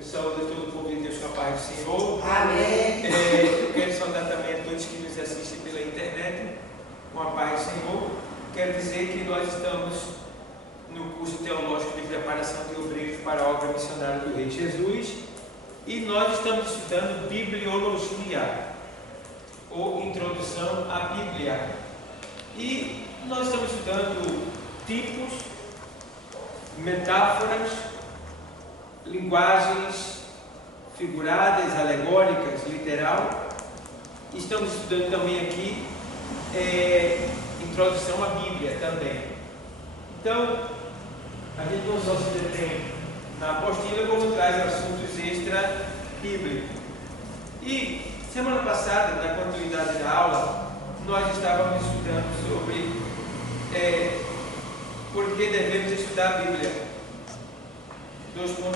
Eu saúdo a todo o povo de Deus com a paz do Senhor. Amém. Eu quero saudar também a todos que nos assistem pela internet com a paz do Senhor. Quero dizer que nós estamos no curso teológico de preparação de obreiros para a obra missionária do Rei Jesus e nós estamos estudando bibliologia, ou introdução à Bíblia. E nós estamos estudando tipos, metáforas, linguagens figuradas, alegóricas, literal. Estamos estudando também aqui introdução à Bíblia também. Então, a gente não só se detém na apostila, como traz assuntos extra-bíblicos. E semana passada, na continuidade da aula, nós estávamos estudando sobre por que devemos estudar a Bíblia. 2.1.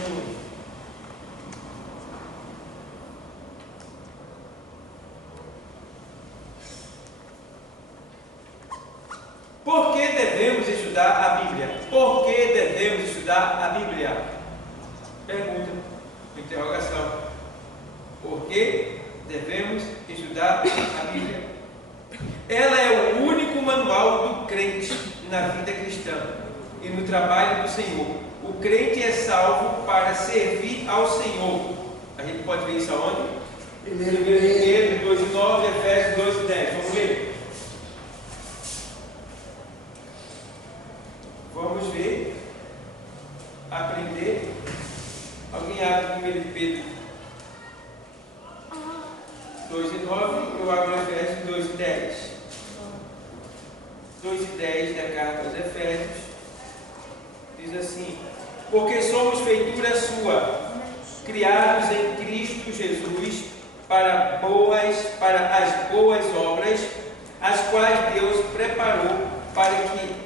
Por que devemos estudar a Bíblia? Por que devemos estudar a Bíblia? Pergunta, interrogação. Por que devemos estudar a Bíblia? Ela é o único manual do crente na vida cristã e no trabalho do Senhor. O crente é salvo para servir ao Senhor. A gente pode ver isso aonde? 1 Pedro 2:9, Efésios 2:10. Vamos ler? Vamos ver, aprender. Alguém abre 1 Pedro 2:9, eu abro Efésios 2:10. 2:10 da carta aos Efésios diz assim: porque somos feitura sua, criados em Cristo Jesus para as boas obras, as quais Deus preparou para que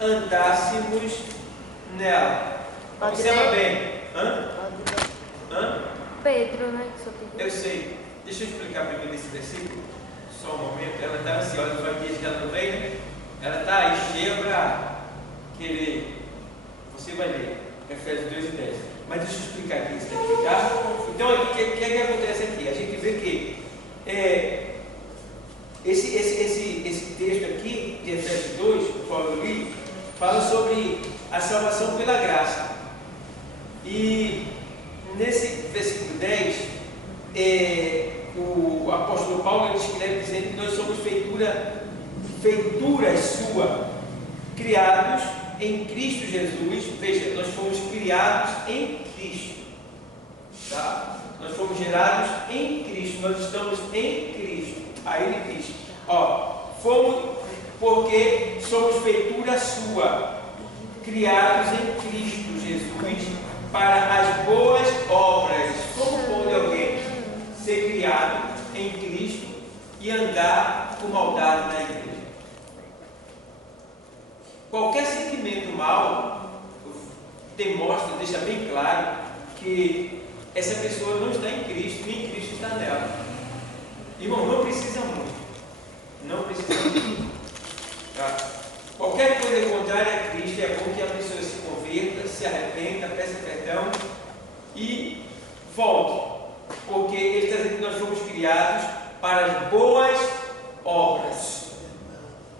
andássemos nela. Observa bem. Pedro, né? Eu sei. Deixa eu explicar primeiro esse versículo. Só um momento. Ela está ansiosa, vai dizer que ela não vem, né? Ela está aí cheia para querer. Você vai ler Efésios 2:10. Mas deixa eu explicar aqui isso daqui, tá? Então, o que acontece aqui? A gente vê que esse texto aqui, de Efésios 2, o qual eu li, fala sobre a salvação pela graça. E nesse versículo 10, o apóstolo Paulo ele escreve dizendo que nós somos feituras sua, criados em Cristo Jesus. Veja, nós fomos criados em Cristo, tá? Nós fomos gerados em Cristo, nós estamos em Cristo. Aí ele diz, porque somos feitura sua, criados em Cristo Jesus para as boas obras. Como pode alguém ser criado em Cristo e andar com maldade na igreja? Qualquer sentimento mau deixa bem claro que essa pessoa não está em Cristo, nem Cristo está nela. Irmão, não precisa muito. Não precisa muito. Tá? Qualquer coisa contrária a Cristo, é bom que a pessoa se converta, se arrependa, peça perdão e volte. Porque ele está dizendo que nós fomos criados para as boas obras.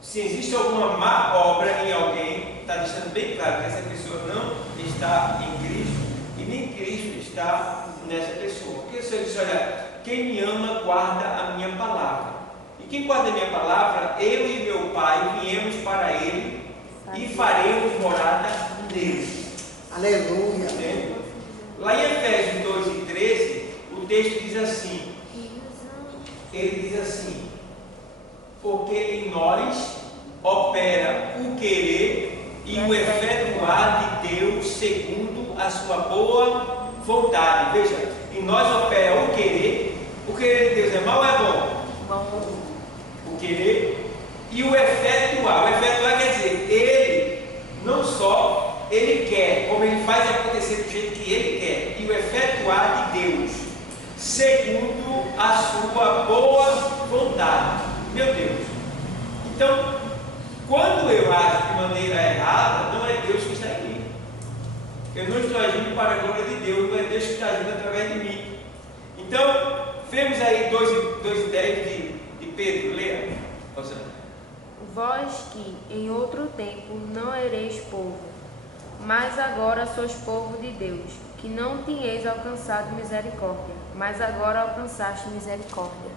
Se existe alguma má obra em alguém, está deixando bem claro que essa pessoa não está em Cristo e nem Cristo está nessa pessoa. Porque o Senhor diz, olha, quem me ama guarda a minha palavra. E quem guarda a minha palavra, eu e meu Pai viemos para ele e faremos morada nele. Aleluia. Entende? Lá em Efésios 2:13, o texto diz assim, ele diz assim, porque em nós opera o querer e o efetuar de Deus segundo a sua boa vontade. Veja, em nós opera o querer de Deus é mau ou é bom? Bom. O querer e o efetuar. O efetuar quer dizer, ele não só ele quer, como ele faz acontecer do jeito que ele quer. E o efetuar de Deus segundo a sua boa vontade. Meu Deus. Então, quando eu ajo de maneira errada, não é Deus que está em mim. Eu não estou agindo para a glória de Deus, não é Deus que está agindo 2:10 de Pedro, leia. Vós que em outro tempo não ereis povo, mas agora sois povo de Deus, que não tinhais alcançado misericórdia, mas agora alcançaste misericórdia.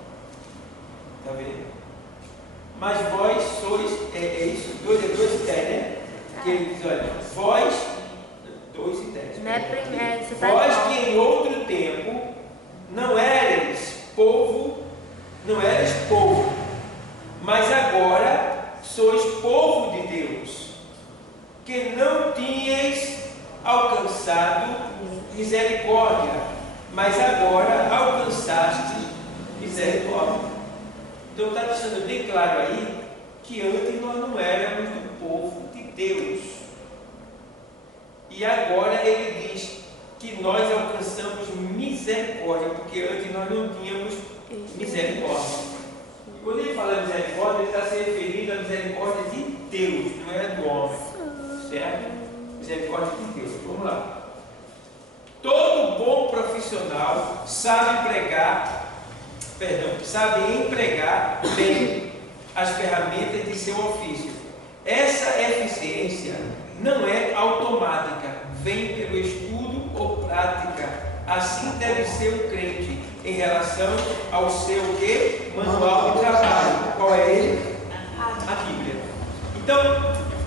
Está vendo? Mas vós sois, é isso, 2:10, né? Que ele diz, olha, vós, 2:10. Não é primeiro, você tá vós igual. que em outro tempo não eres povo, mas agora sois povo de Deus, que não tinhais alcançado misericórdia, mas agora alcançaste misericórdia. Então está deixando bem claro aí que antes nós não éramos do povo de Deus. E agora ele diz que nós alcançamos misericórdia, porque antes nós não tínhamos misericórdia. E quando ele fala misericórdia, ele está se referindo à misericórdia de Deus, não é do homem. Certo? Misericórdia de Deus. Vamos lá. Todo bom profissional sabe empregar bem as ferramentas de seu ofício. Essa eficiência não é automática, vem pelo estudo ou prática. Assim deve ser o crente em relação ao seu manual de trabalho. Qual é ele? A Bíblia. Então,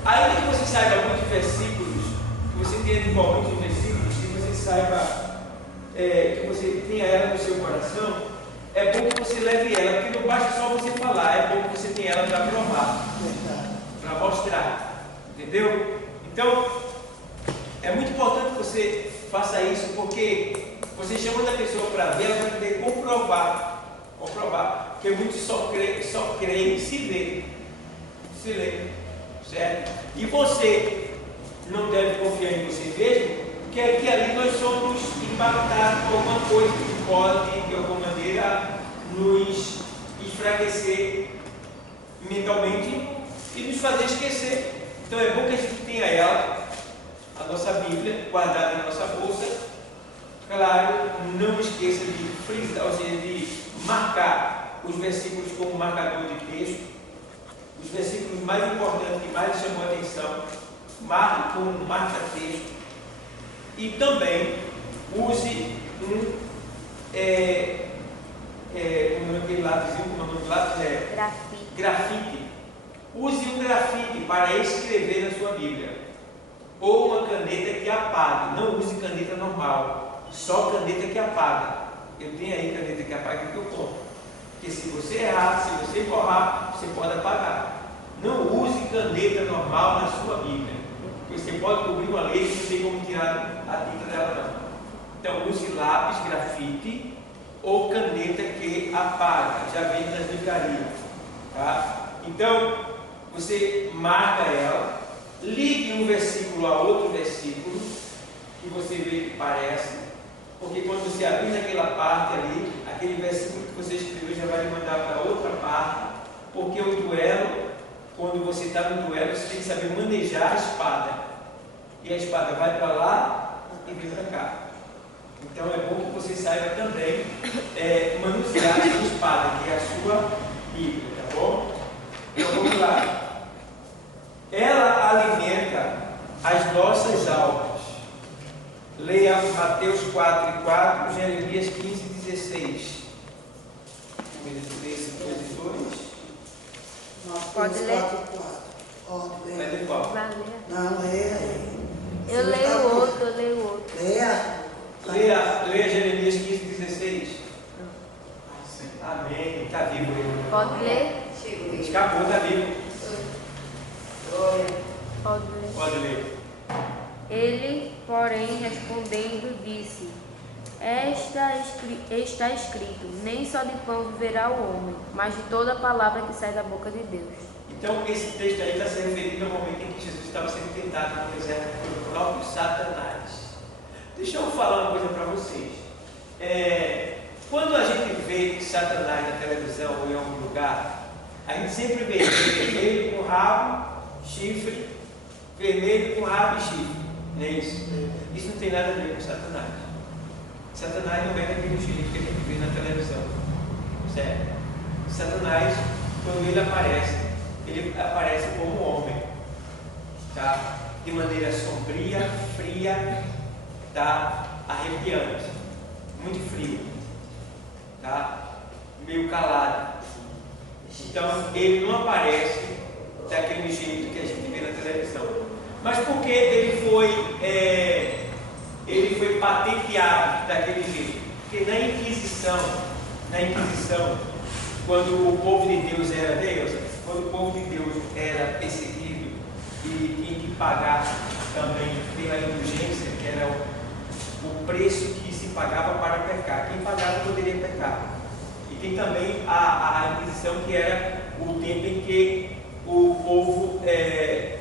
ainda que você saiba muitos versículos, que você tenha de muitos versículos, que você saiba, que você tenha ela no seu coração, é bom que você leve ela, porque não basta só você falar, é bom que você tenha ela para provar, para mostrar, entendeu? Então, é muito importante que você faça isso, porque você chama a pessoa para ver, ela vai poder comprovar, porque muitos só creem se lê, certo? E você não deve confiar em você mesmo, porque aqui ali nós somos impactados por alguma coisa que pode, de alguma maneira, nos enfraquecer mentalmente e nos fazer esquecer. Então é bom que a gente tenha ela, a nossa Bíblia, guardada na nossa bolsa. Claro, não esqueça de frisar, ou seja, de marcar os versículos como marcador de texto, os versículos mais importantes que mais chamam a atenção, marque como marca-texto. E também use aquele lápisinho, como é o nome do lápis? Grafite. Use um grafite para escrever na sua Bíblia. Ou uma caneta que apague. Não use caneta normal. Só caneta que apaga. Eu tenho aí caneta que apaga que eu compro. Porque se você errar, se você borrar, você pode apagar. Não use caneta normal na sua Bíblia. Você pode cobrir uma letra e não tem como tirar a tinta dela não. Então use lápis, grafite ou caneta que apaga, já vem nas livrarias, tá? Então você marca ela, ligue um versículo a outro versículo que você vê que parece, porque quando você abrir naquela parte ali, aquele versículo que você escreveu já vai lhe mandar para outra parte, porque o duelo, quando você está no duelo, você tem que saber manejar a espada. E a espada vai para lá e vem para cá. Então é bom que você saiba também manusear a sua espada, que é a sua Bíblia, tá bom? Então vamos lá. Ela alimenta as nossas almas. Leia Mateus 4:4, Jeremias 15:16. Pode ler? Vai ler qual? Vai ler. Não, leia aí. Eu leio o outro. Leia Jeremias 15:16. Amém. Está vivo ele. Pode ler? Escapou, está vivo. Pode ler. Pode ler. Ele, porém, respondendo, disse: Está escrito, nem só de pão viverá o homem, mas de toda palavra que sai da boca de Deus. Então, esse texto aí está se referindo ao momento em que Jesus estava sendo tentado no deserto pelo próprio Satanás. Deixa eu falar uma coisa para vocês. Quando a gente vê Satanás na televisão ou em algum lugar, a gente sempre vê vermelho com rabo, chifre, vermelho com rabo e chifre. Não é isso? Isso não tem nada a ver com Satanás. Satanás não é aquele jeito que a gente vê na televisão. Certo? Satanás, quando ele aparece como homem, tá? De maneira sombria, fria, tá? Arrepiante, muito frio, tá? Meio calado. Então ele não aparece daquele jeito que a gente vê na televisão. Mas porque ele foi patenteado daquele jeito? Porque na Inquisição, quando o povo de Deus era perseguido e tinha que pagar também pela indulgência, que era o preço que se pagava para pecar. Quem pagava poderia pecar. E tem também a Inquisição, que era o tempo em que o povo,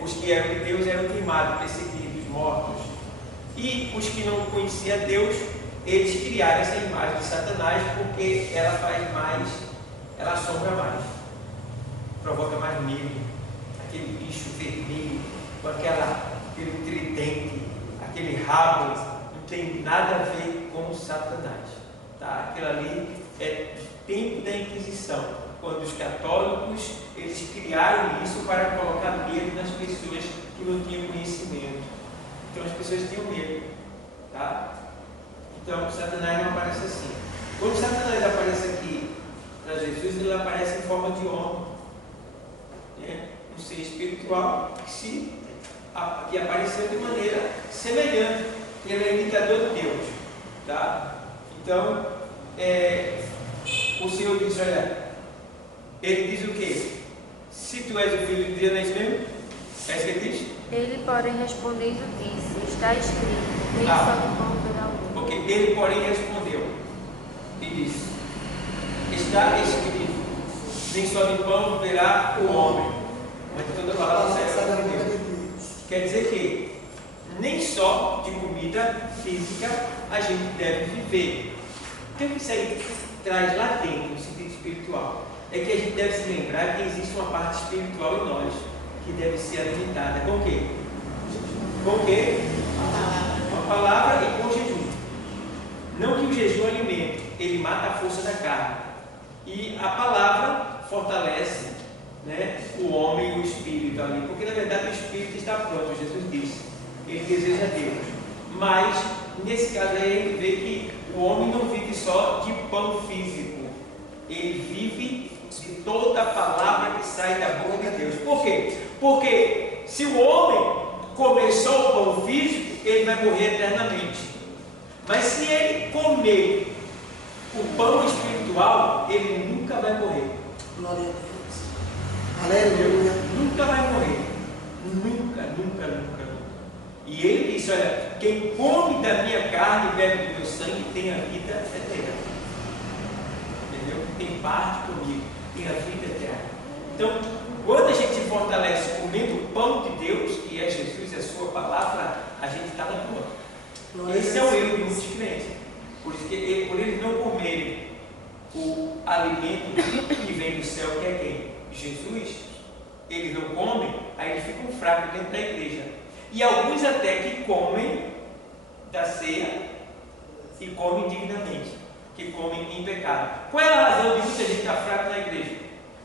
os que eram de Deus eram queimados, perseguidos, mortos. E os que não conheciam Deus, eles criaram essa imagem de Satanás porque ela faz mais, ela assombra mais, provoca mais medo. Aquele bicho vermelho, com aquele tridente, aquele rabo, não tem nada a ver com Satanás. Tá? Aquilo ali é tempo da Inquisição, quando os católicos eles criaram isso para colocar medo nas pessoas que não tinham conhecimento. Então as pessoas tinham medo. Tá? Então Satanás não aparece assim. Quando Satanás aparece aqui para Jesus, ele aparece em forma de homem, né? Um ser espiritual que apareceu de maneira semelhante. Ele é imitador de Deus. Tá? Então o Senhor diz, olha, ele diz o quê? Se tu és o filho de Deus, não é isso mesmo? É isso que ele diz? Ele, porém, respondendo, disse: está escrito, nem só de pão viverá o homem. Ok, ele, porém, respondeu e disse: está escrito, nem só de pão viverá o homem, mas de toda palavra que sai da boca de Deus. Quer dizer que nem só de comida física a gente deve viver. O que isso aí traz lá dentro, no sentido espiritual? É que a gente deve se lembrar que existe uma parte espiritual em nós que deve ser alimentada com o quê? Com o quê? Com a palavra e com o jejum. Não que o jejum alimente, ele mata a força da carne. E a palavra fortalece, né, o homem e o espírito ali, porque na verdade o espírito está pronto, Jesus disse. Ele deseja Deus. Mas nesse caso aí a gente vê que o homem não vive só de pão físico, ele vive de toda a palavra que sai da boca de Deus. Por quê? Porque se o homem comer só o pão físico, ele vai morrer eternamente. Mas se ele comer o pão espiritual, ele nunca vai morrer. Glória a Deus. Aleluia. Nunca vai morrer. Nunca, nunca, nunca, nunca. E ele disse, olha, quem come da minha carne e bebe do meu sangue tem a vida eterna. Entendeu? Tem parte comigo, tem a vida eterna. Então, quando a gente se fortalece comendo o pão de Deus, que é Jesus e a sua palavra, a gente está na boa. Esse é o erro de muitos crentes. Por isso que por eles não comerem o alimento que vem do céu, que é quem? Jesus, eles não comem, aí eles ficam fracos dentro da igreja. E alguns até que comem da ceia e comem dignamente, que comem em pecado. Qual é a razão de muita gente estar fraca na igreja?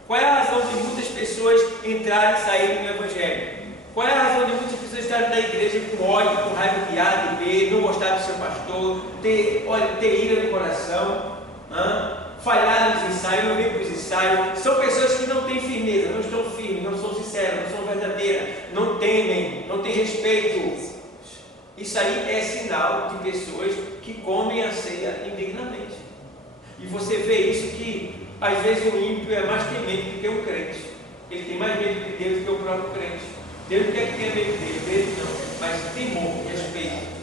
Qual é a razão de muitas pessoas entrarem e saírem do Evangelho? Qual é a razão de muitas pessoas estarem na igreja com ódio, com raiva de A, de B, não gostar do seu pastor, ter ira no coração, falhar nos ensaios, não vir para os ensaios? São pessoas que não têm firmeza, não estão firmes, não são sinceras, não são verdadeiras, não temem, não têm respeito. Isso aí é sinal de pessoas que comem a ceia indignamente. E você vê isso que às vezes o ímpio é mais temente do que o crente. Ele tem mais medo de Deus do que o próprio crente. Deus não quer que tenha medo dele, não, mas temor, respeito.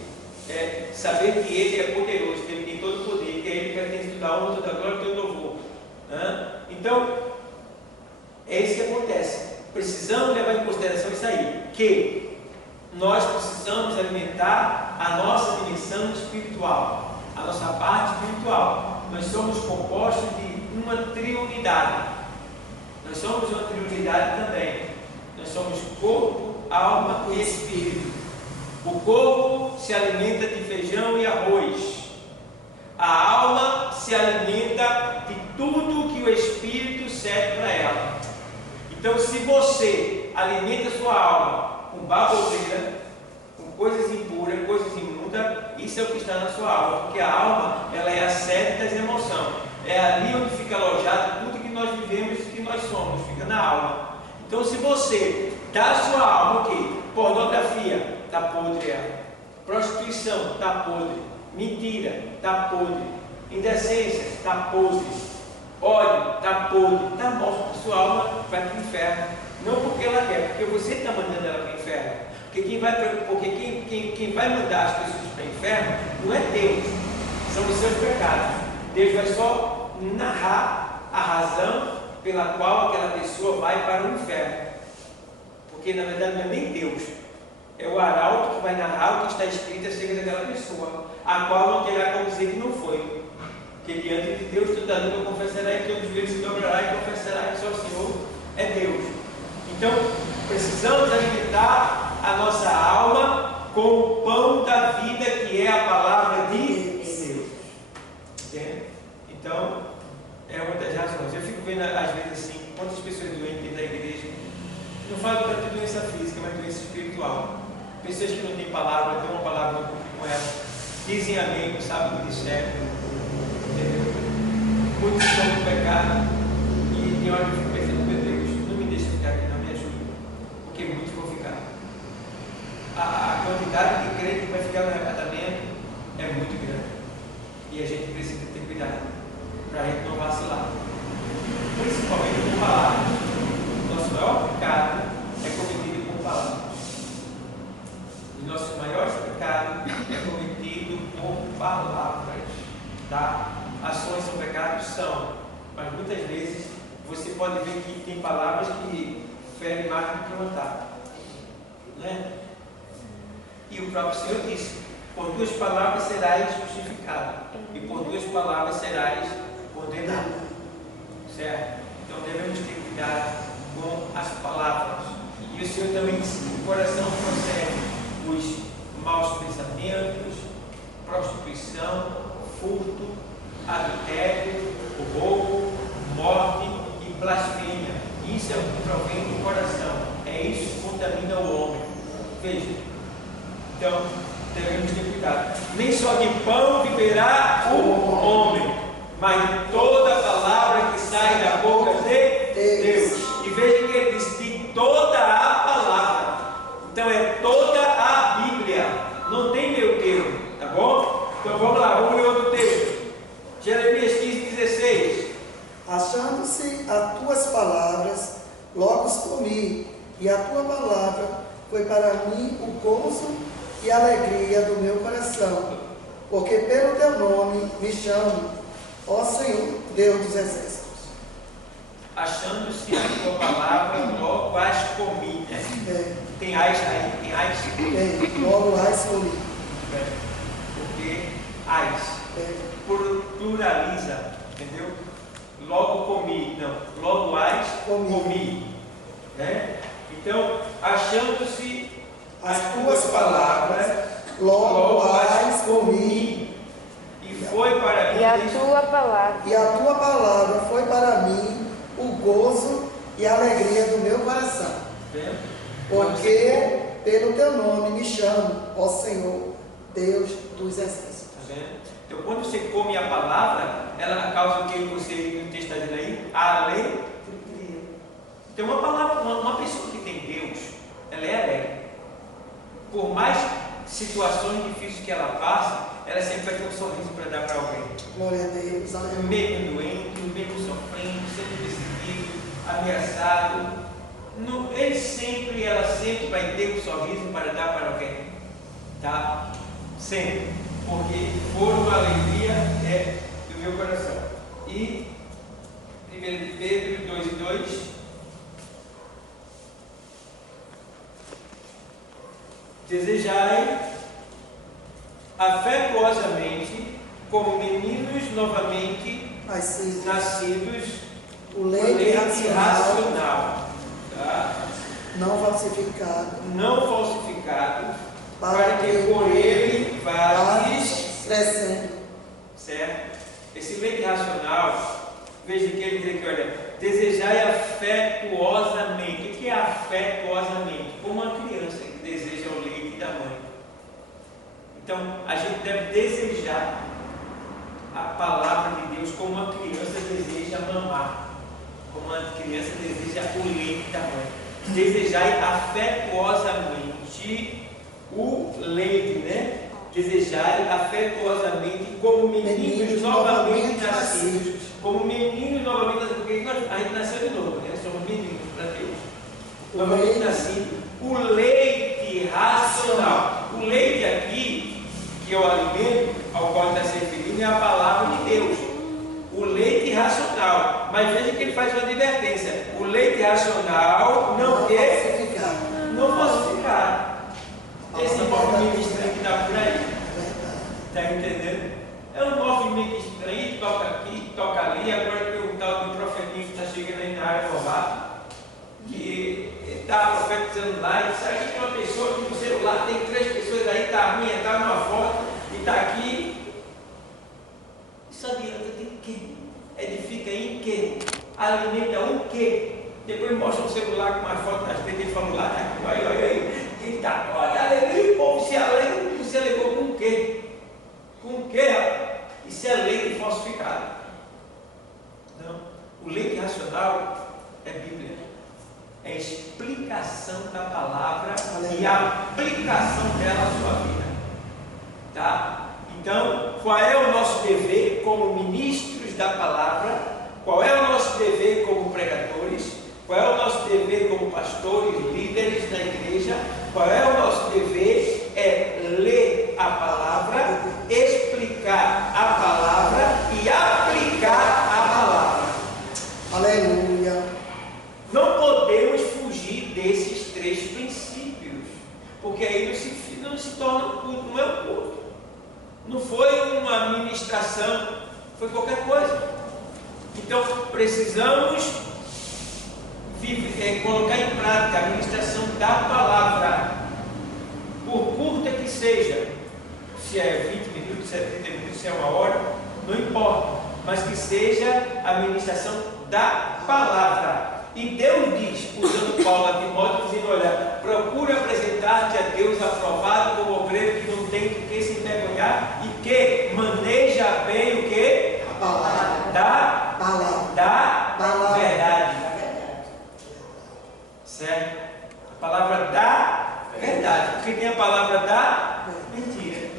Saber que ele é poderoso, que ele tem todo o poder, que a ele pertence toda a honra, toda a glória e todo o louvor. Então, é isso que acontece. Precisamos levar em consideração isso aí, que nós precisamos alimentar a nossa dimensão espiritual, a nossa parte espiritual. Nós somos compostos de uma triunidade. Nós somos uma triunidade também. Nós somos corpo, alma e espírito. O corpo se alimenta de feijão e arroz. A alma se alimenta de tudo que o espírito você alimenta a sua alma com baboseira, com coisas impuras, coisas imundas, isso é o que está na sua alma, porque a alma, ela é a sede das emoções, é ali onde fica alojado tudo que nós vivemos e que nós somos, fica na alma. Então, se você dá a sua alma o quê? Pornografia, está podre ela. Prostituição, está podre. Mentira, está podre. Indecência, está podre. Ódio, está podre. Está morto. A sua alma vai para o inferno. Não porque ela quer, porque você está mandando ela para o inferno. Porque quem vai mandar as pessoas para o inferno não é Deus, são os seus pecados. Deus vai só narrar a razão pela qual aquela pessoa vai para o inferno. Porque na verdade não é nem Deus, é o arauto que vai narrar o que está escrito acerca daquela pessoa, a qual não terá como dizer que não foi. Porque diante de Deus toda língua confessará e todo joelho se dobrará e confessará que só o Senhor é Deus. Então precisamos alimentar a nossa alma com o pão da vida, que é a palavra de Deus. Entende? Então é uma das razões. Eu fico vendo às vezes assim, quantas pessoas doentes dentro da igreja. Não falo tanto de doença física, mas doença espiritual. Pessoas que não têm palavra, têm uma palavra no corpo com ela, dizem amém, não sabem o que disseram. Entendeu? Muitos estão no pecado e tem hora que eu fico pensando, meu Deus, não me deixa ficar aqui, não me ajuda, porque muitos vão ficar. A quantidade de crente que vai ficar no arrebatamento é muito grande e a gente precisa ter cuidado para a gente não vacilar, principalmente com palavras. Nosso maior pecado é cometido com palavras. E nosso maior pecado é cometido por palavras. Tá? Ações são pecados? São. Mas muitas vezes você pode ver que tem palavras que ferem mais do que matar. Né? E o próprio Senhor disse: por 2 palavras serás justificado, e por 2 palavras serás condenado. Certo? Então devemos ter cuidado com as palavras. E o Senhor também disse que o coração procede os maus pensamentos, prostituição, furto, adultério, roubo, morte e blasfêmia. Isso é o que provém do coração. É isso que contamina o homem. Veja. Então, devemos ter cuidado. Nem só de pão viverá o homem, mas de toda a palavra que sai da boca de Deus. E veja que ele diz de toda a palavra. Então é toda a Bíblia. Não tem meio termo, tá bom? Então vamos lá, vamos ler outro texto. Jeremias 15:16. Achando-se as tuas palavras, logo os comi, e a tua palavra foi para mim o gozo e a alegria do meu coração, porque pelo teu nome me chamo, ó Senhor, Deus dos exércitos. Achando-se a tua palavra, logo as comi, né? Tem ais aí, tem ais? Tem, logo as comi. Porque ais pluraliza, entendeu? Logo comi, não, logo as comi. Né? Então, achando-se as tuas palavras, logo as comi. E foi para mim. E a tua palavra. E a tua palavra foi para mim o gozo e a alegria do meu coração. Porque pelo teu nome me chamo, ó Senhor, Deus dos exércitos. Então, quando você come a palavra, ela causa o que você no texto está dizendo aí? Alegria. Então, uma pessoa que tem Deus, ela é alegre. Por mais situações difíceis que ela passa, ela sempre vai ter um sorriso para dar para alguém. Glória a Deus. Mesmo doente, mesmo sofrendo, sendo perseguido, ameaçado. Ela sempre vai ter um sorriso para dar para alguém. Tá? Sempre. Porque fogo, alegria é do meu coração. E 1 Pedro 2:2. Desejai afetuosamente, como meninos novamente nascidos, o leite racional, tá? Não falsificado, para que por ele vades crescendo. Certo? Esse leite racional, veja que ele diz aqui, olha, desejai afetuosamente. O que é afetuosamente? Como uma criança que deseja o leite da mãe. Então, a gente deve desejar a palavra de Deus como uma criança deseja mamar, como uma criança deseja o leite da mãe. Desejar afetuosamente o leite, né? Desejar afetuosamente como meninos novamente nascidos. Como meninos novamente nascidos, porque a gente nasceu de novo, né? Somos meninos para Deus. Novamente nascidos. O leite racional. O leite aqui, que é o alimento ao qual está se referindo, é a palavra de Deus. O leite racional. Mas veja que ele faz uma advertência. O leite racional não é falsificado. Esse movimento estranho que está por aí. Está entendendo? É um movimento estranho, toca aqui, toca ali. Agora tem um tal de profetinho que está chegando aí na área forrada, que está profetizando lá e sabe que tem uma pessoa que no celular tem 3 pessoas aí, está a minha, está numa foto e está aqui. Isso adianta de quê? Edifica em quê? Alimenta o quê? Depois mostra o celular com uma foto das três, ele falou lá, olha aí, ele está, olha, o povo se alegra, você alegou com o quê? Com o quê? Isso é leite falsificado. Não. O leite racional é Bíblia. É explicação da palavra e a aplicação dela à sua vida. Tá? Então, qual é o nosso dever como ministros da palavra? Qual é o nosso dever como pregadores? Qual é o nosso dever como pastores, líderes da igreja? Qual é o nosso dever? É ler a palavra, explicar a palavra e aplicar a palavra. Aleluia. Não podemos fugir desses 3 princípios, porque aí não se torna um culto, não é um culto. Não foi uma ministração, foi qualquer coisa. Então precisamos colocar em prática a ministração da palavra, por curta que seja, se é 20 minutos, se é 30 minutos, se é 1 hora, não importa, mas que seja a ministração da palavra. E Deus diz, usando Paulo a Timóteo, dizendo, olha, procura apresentar-te a Deus aprovado como obreiro que não tem do que se envergonhar e que maneja bem o que? A palavra. Da verdade. Certo? A palavra da verdade. Porque tem a palavra da mentira.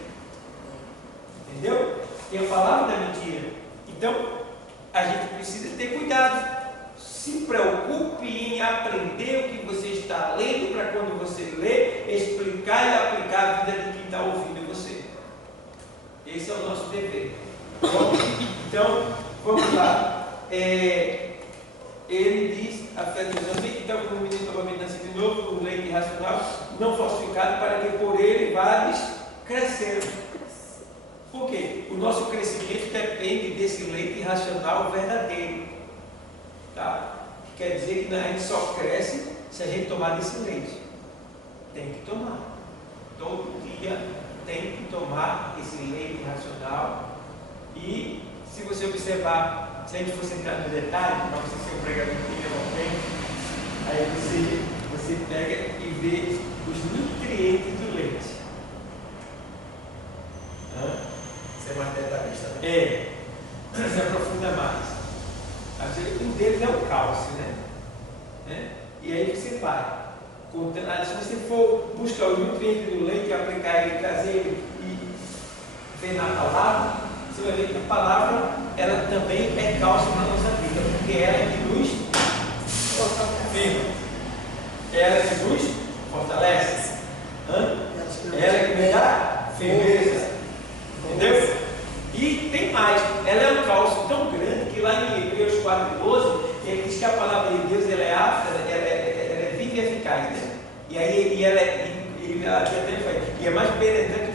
Entendeu? Tem a palavra da mentira. Então, a gente precisa ter cuidado. Se preocupe em aprender o que você está lendo, para quando você lê, explicar e aplicar a vida de quem está ouvindo você. Esse é o nosso dever. Bom, então, vamos lá. Ele diz, afetuosamente, então, como o menino novamente nascido de novo, o leite racional, não falsificado, para que por ele vades crescer. Por quê? O nosso crescimento depende desse leite racional verdadeiro. Tá? Quer dizer que a gente só cresce se a gente tomar desse leite. Tem que tomar. Todo dia tem que tomar esse leite racional. E se você observar, se a gente fosse entrar no detalhe, para você ser um pregador que não tem, aí você pega e vê os nutrientes do leite. Você é mais detalhista, né? Se aprofunda mais. Um deles é o cálcio, né? E aí você vai. Se você for buscar o nutriente do leite, aplicar ele, trazer ele e ver na palavra, você vai ver que a palavra ela também é cálcio na nossa vida, porque ela é que nos firma. Ela é que nos fortalece. Ela é que nos dá firmeza. Entendeu? E tem mais, ela é um cálcio tão grande que lá em Hebreus 4:12, ele diz que a palavra de Deus ela é apta, ela é viva e eficaz, né? E aí e ela é mais penetrante que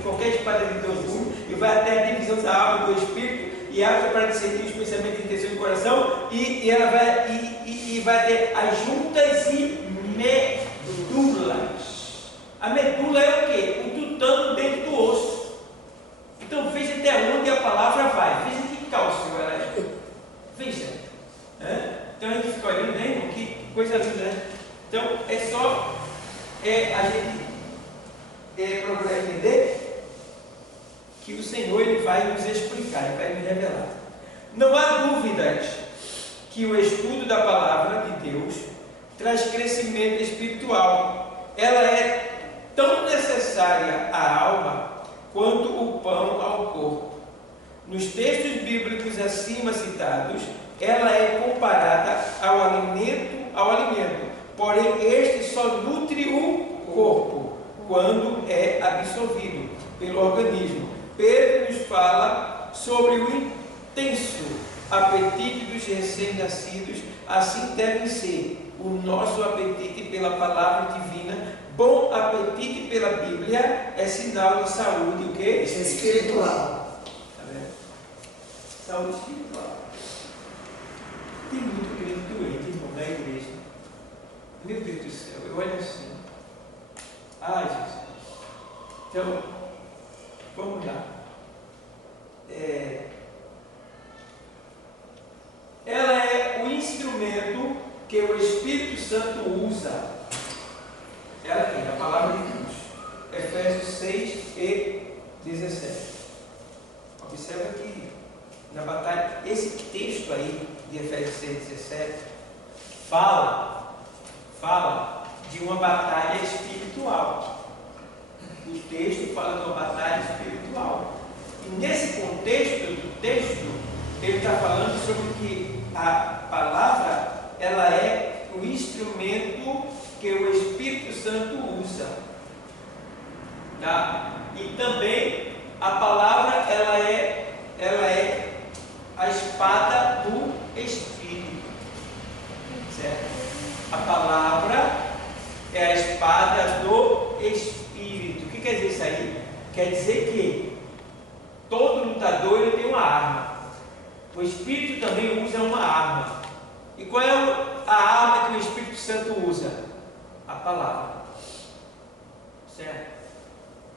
qualquer espada de Deus gume, e vai até a divisão da alma e do espírito, e apta para discernir os pensamentos, intenções do coração, e ela vai ter as juntas e medulas. A medula é o quê? O tutano dentro do osso. Então veja até onde a palavra vai. Veja que cálcio ela é. Veja. Então a gente fica olhando, né? coisa linda, né? Então, é só a gente procurar entender que o Senhor ele vai nos explicar, ele vai nos revelar. Não há dúvidas que o estudo da palavra de Deus traz crescimento espiritual. Ela é tão necessária à alma quanto o pão ao corpo. Nos textos bíblicos acima citados, ela é comparada ao alimento, porém este só nutre o corpo quando é absorvido pelo organismo. Pedro nos fala sobre o intenso apetite dos recém-nascidos, assim deve ser o nosso apetite pela palavra divina. Bom apetite pela Bíblia é sinal de saúde, o quê? Espiritual. Tá vendo? Saúde espiritual. Tem muito crente doente, irmão, na igreja. Meu Deus do céu, eu olho assim. Ai, Jesus. Então, vamos lá. Ela é o instrumento que o Espírito Santo usa. Ela tem a palavra de Deus. Efésios 6 e 17. Observa que na batalha, esse texto aí de Efésios 6 e 17 fala de uma batalha espiritual. O texto fala de uma batalha espiritual. E nesse contexto do texto, ele está falando sobre que a palavra ela é o instrumento que o Espírito Santo usa. Tá? E também a palavra ela é a espada do Espírito. Certo? A palavra é a espada do Espírito. O que quer dizer isso aí? Quer dizer que todo lutador ele tem uma arma. O Espírito também usa uma arma. E qual é a arma que o Espírito Santo usa? A palavra. Certo?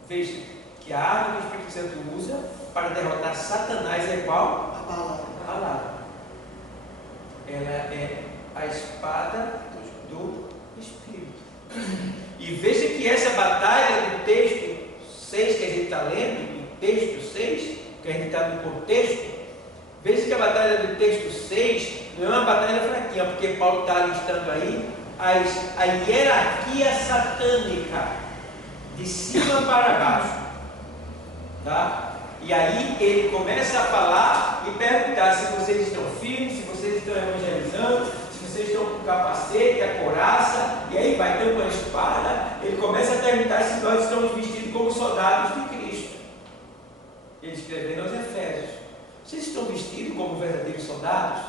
Veja que a arma que o Espírito Santo usa para derrotar Satanás é qual? A palavra. A palavra. Ela é a espada do Espírito. E veja que essa batalha do texto 6 que a gente está lendo, do texto 6, que a gente está no contexto, veja que a batalha do texto 6 não é uma batalha fraquinha, porque Paulo está listando aí a hierarquia satânica, de cima para baixo. Tá? E aí ele começa a falar e perguntar se vocês estão firmes, se vocês estão evangelizando, se vocês estão com o capacete, a couraça, e aí vai ter uma espada. Ele começa a perguntar se nós estamos vestidos como soldados de Cristo. Ele escrevendo aos Efésios: vocês estão vestidos como verdadeiros soldados?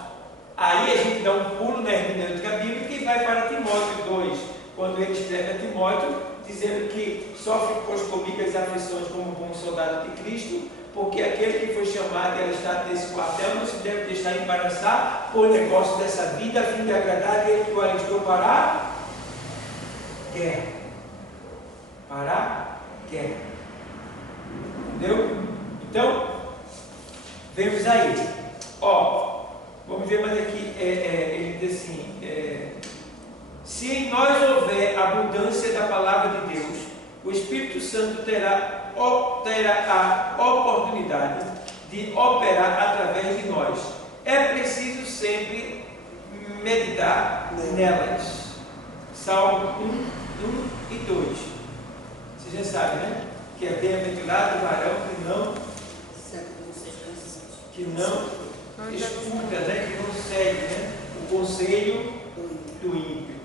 Aí a gente dá um pulo na hermenêutica bíblica e vai para Timóteo 2, quando ele escreve a Timóteo, dizendo que sofre comigo as aflições como bom soldado de Cristo, porque aquele que foi chamado e alistar desse quartel não se deve deixar embaraçar por negócio dessa vida, a fim de agradar aquele que o alistou para a guerra. Para a guerra. Entendeu? Então, vemos aí. Vamos ver mais aqui. Ele diz assim: se em nós houver abundância da palavra de Deus, o Espírito Santo terá a oportunidade de operar através de nós. É preciso sempre meditar nelas. Salmo 1 e 2. Vocês já sabem, né? Que é bem-aventurado o varão que não escuta, né? Que não segue, né? O conselho do ímpio.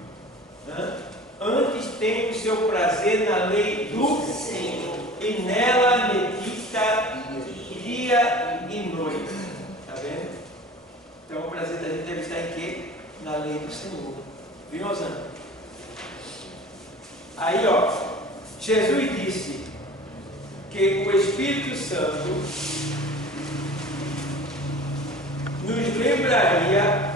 Antes tem o seu prazer na lei do Senhor, e nela medita dia e noite. Está vendo? Então o prazer da gente deve estar em quê? Na lei do Senhor. Viu, Osana? Aí, Jesus disse que o Espírito Santo nos lembraria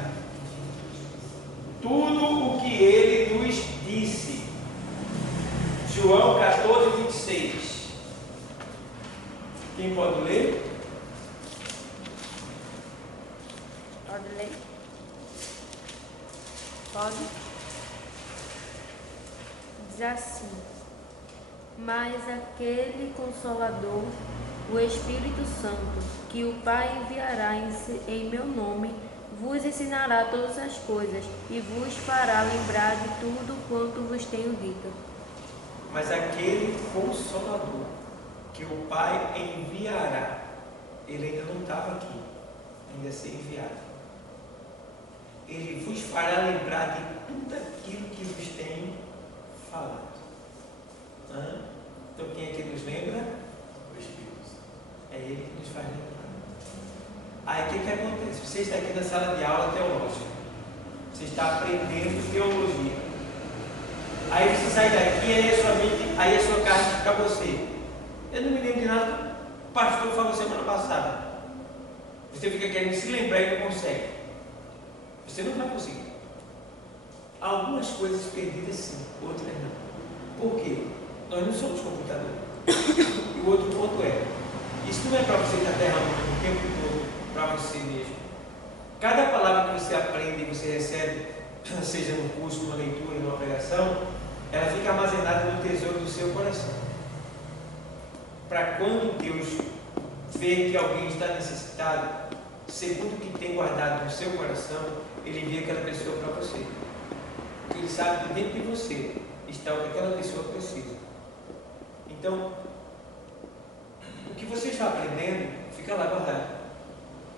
tudo o que ele nos disse. João 14, 26. Quem pode ler? Pode ler? Pode? diz assim: mas aquele Consolador, o Espírito Santo, que o Pai enviará em meu nome, vos ensinará todas as coisas e vos fará lembrar de tudo quanto vos tenho dito. Mas aquele Consolador que o Pai enviará, ele ainda não estava aqui, ainda ia ser enviado. Ele vos fará lembrar de tudo aquilo que vos tenho falado. Então quem é que nos lembra? O Espírito Santo. É ele que nos faz lembrar. Aí o que acontece? Você está aqui na sala de aula teológica. Você está aprendendo teologia. Aí você sai daqui, aí a sua carta fica para você. Eu não me lembro de nada que o pastor falou semana passada. Você fica querendo se lembrar e não consegue. Você não vai conseguir. Algumas coisas perdidas sim, outras não. Por quê? Nós não somos computadores. E o outro ponto é, isso não é para você estar derramando o tempo todo para você mesmo. Cada palavra que você aprende e você recebe, seja no curso, numa leitura, numa pregação, ela fica armazenada no tesouro do seu coração. Para quando Deus vê que alguém está necessitado, segundo o que tem guardado no seu coração, ele envia aquela pessoa para você. Porque ele sabe que dentro de você está o que aquela pessoa precisa. Então, o que você está aprendendo, fica lá guardado,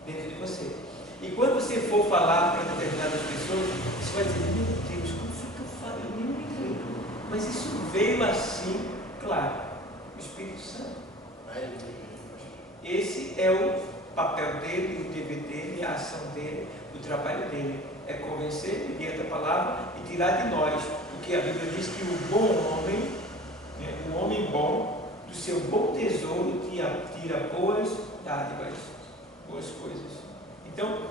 dentro de você. E quando você for falar para determinadas pessoas, você vai dizer: meu Deus, como foi que eu falei? Eu nem me lembro. Mas isso veio assim, claro, o Espírito Santo. Esse é o papel dele, o dever dele, a ação dele, o trabalho dele. É convencer mediante a palavra e tirar de nós. Porque a Bíblia diz que o bom homem, o homem bom, do seu bom tesouro tira boas dádivas, boas coisas. Então,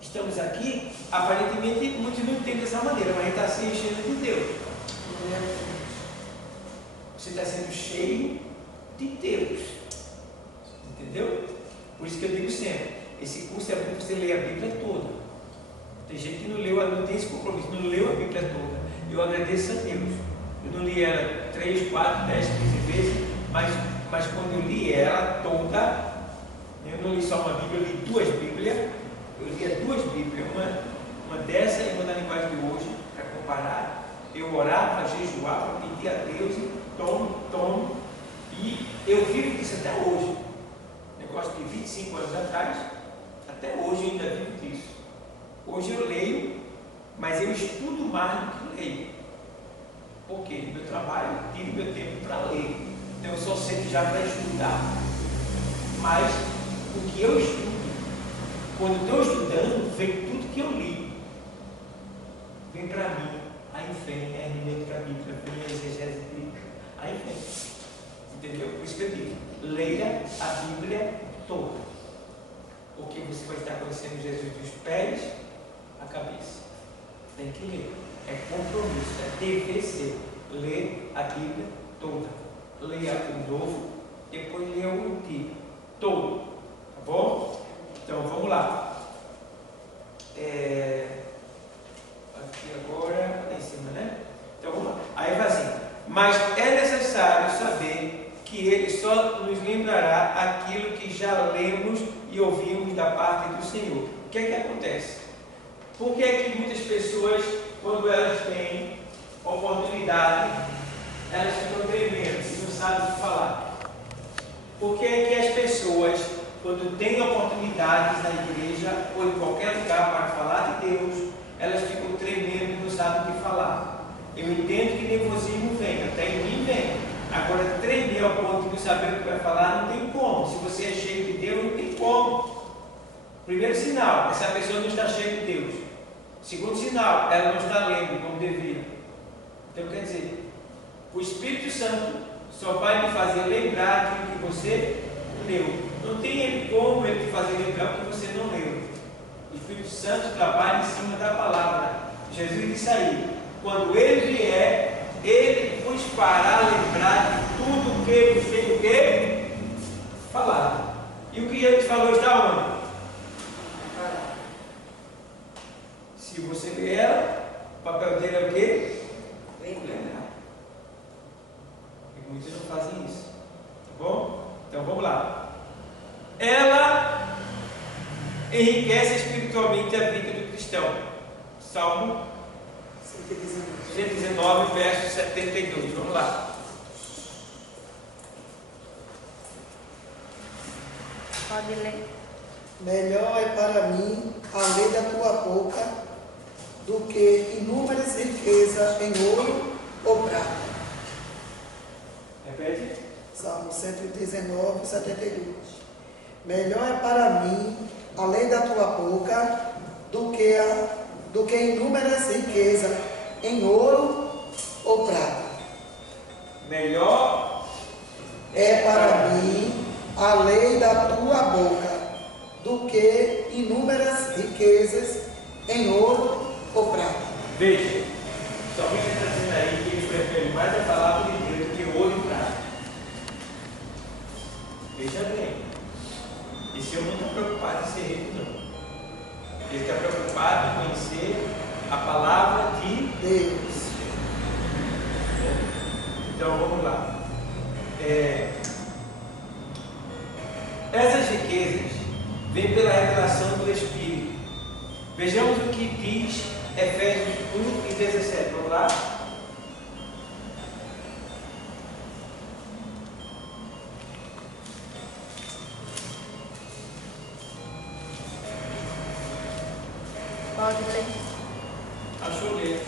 estamos aqui, aparentemente muitos não entendem dessa maneira, mas a gente está se enchendo de Deus. Você está sendo cheio de Deus. Entendeu? Por isso que eu digo sempre, esse curso é bom para você ler a Bíblia toda. Tem gente que não tem esse compromisso, não leu a Bíblia toda. Eu agradeço a Deus. Eu não li ela 3, 4, 10, 15 vezes, mas quando eu li ela toda, eu não li só uma Bíblia, eu li duas Bíblias. Eu lia duas Bíblias, uma dessa e uma da linguagem de hoje, para comparar. Eu orava, jejuava, pedia a Deus, e tome. E eu vivo disso até hoje. Negócio de 25 anos atrás, até hoje eu ainda vivo disso. Hoje eu leio, mas eu estudo mais do que leio. Por quê? No meu trabalho, tiro meu tempo para ler. Então eu só sento já para estudar. Mas o que eu estudo, quando estou estudando, vem tudo que eu li. Vem para mim, aí vem a hermenêutica bíblica, vem a exegese bíblica, aí vem. Entendeu? Por isso que eu digo, leia a Bíblia toda. Porque você vai estar conhecendo Jesus dos pés à cabeça. Tem que ler. É compromisso, é dever ser. Ler a Bíblia toda. Leia o Novo, depois leia o Antigo. Todo. Tá bom? Então vamos lá. Aqui agora, lá em cima, né? Então vamos lá. Aí vai assim. Mas é necessário saber que ele só nos lembrará aquilo que já lemos e ouvimos da parte do Senhor. O que é que acontece? Por que é que muitas pessoas, quando elas têm oportunidade, elas ficam tremendo e não sabem o que falar? Por que é que as pessoas, quando têm oportunidades na igreja ou em qualquer lugar para falar de Deus, elas ficam tremendo e não sabem o que falar? Eu entendo que nervosismo vem, até em mim vem. Agora, tremer ao ponto de não saber o que vai falar, não tem como. Se você é cheio de Deus, não tem como. Primeiro sinal, essa pessoa não está cheia de Deus. Segundo sinal, ela não está lendo como devia. Então, quer dizer, o Espírito Santo só vai me fazer lembrar aquilo que você leu. Não tem como ele te fazer lembrar o que você não leu. O Espírito Santo trabalha em cima da palavra. Jesus disse aí, quando ele vier, ele vos fará lembrar de tudo o que vos tem o quê? Falado. E o que ele falou está onde? Se você ler ela, o papel dele é o quê? Lembrar. palavra, ela enriquece espiritualmente a vida do cristão. Salmo 119, verso 72. Vamos lá. Pode ler. Melhor é para mim a lei da tua boca do que inúmeras riquezas em ouro ou prata. Repete. Salmo 119, 72. Melhor é para mim a lei da tua boca do que inúmeras riquezas em ouro ou prata. Melhor É para mim a lei da tua boca do que inúmeras riquezas em ouro ou prata. Veja, o salmista está dizendo aí que ele prefere mais a palavra de Deus do que ouro e prata. Veja bem, esse homem não está preocupado em ser rico, não. Ele está preocupado em conhecer a palavra de Deus. Então vamos lá. Essas riquezas vêm pela revelação do Espírito. Vejamos o que diz Efésios 1 e 17. Vamos lá? Pode ler. Achou ler.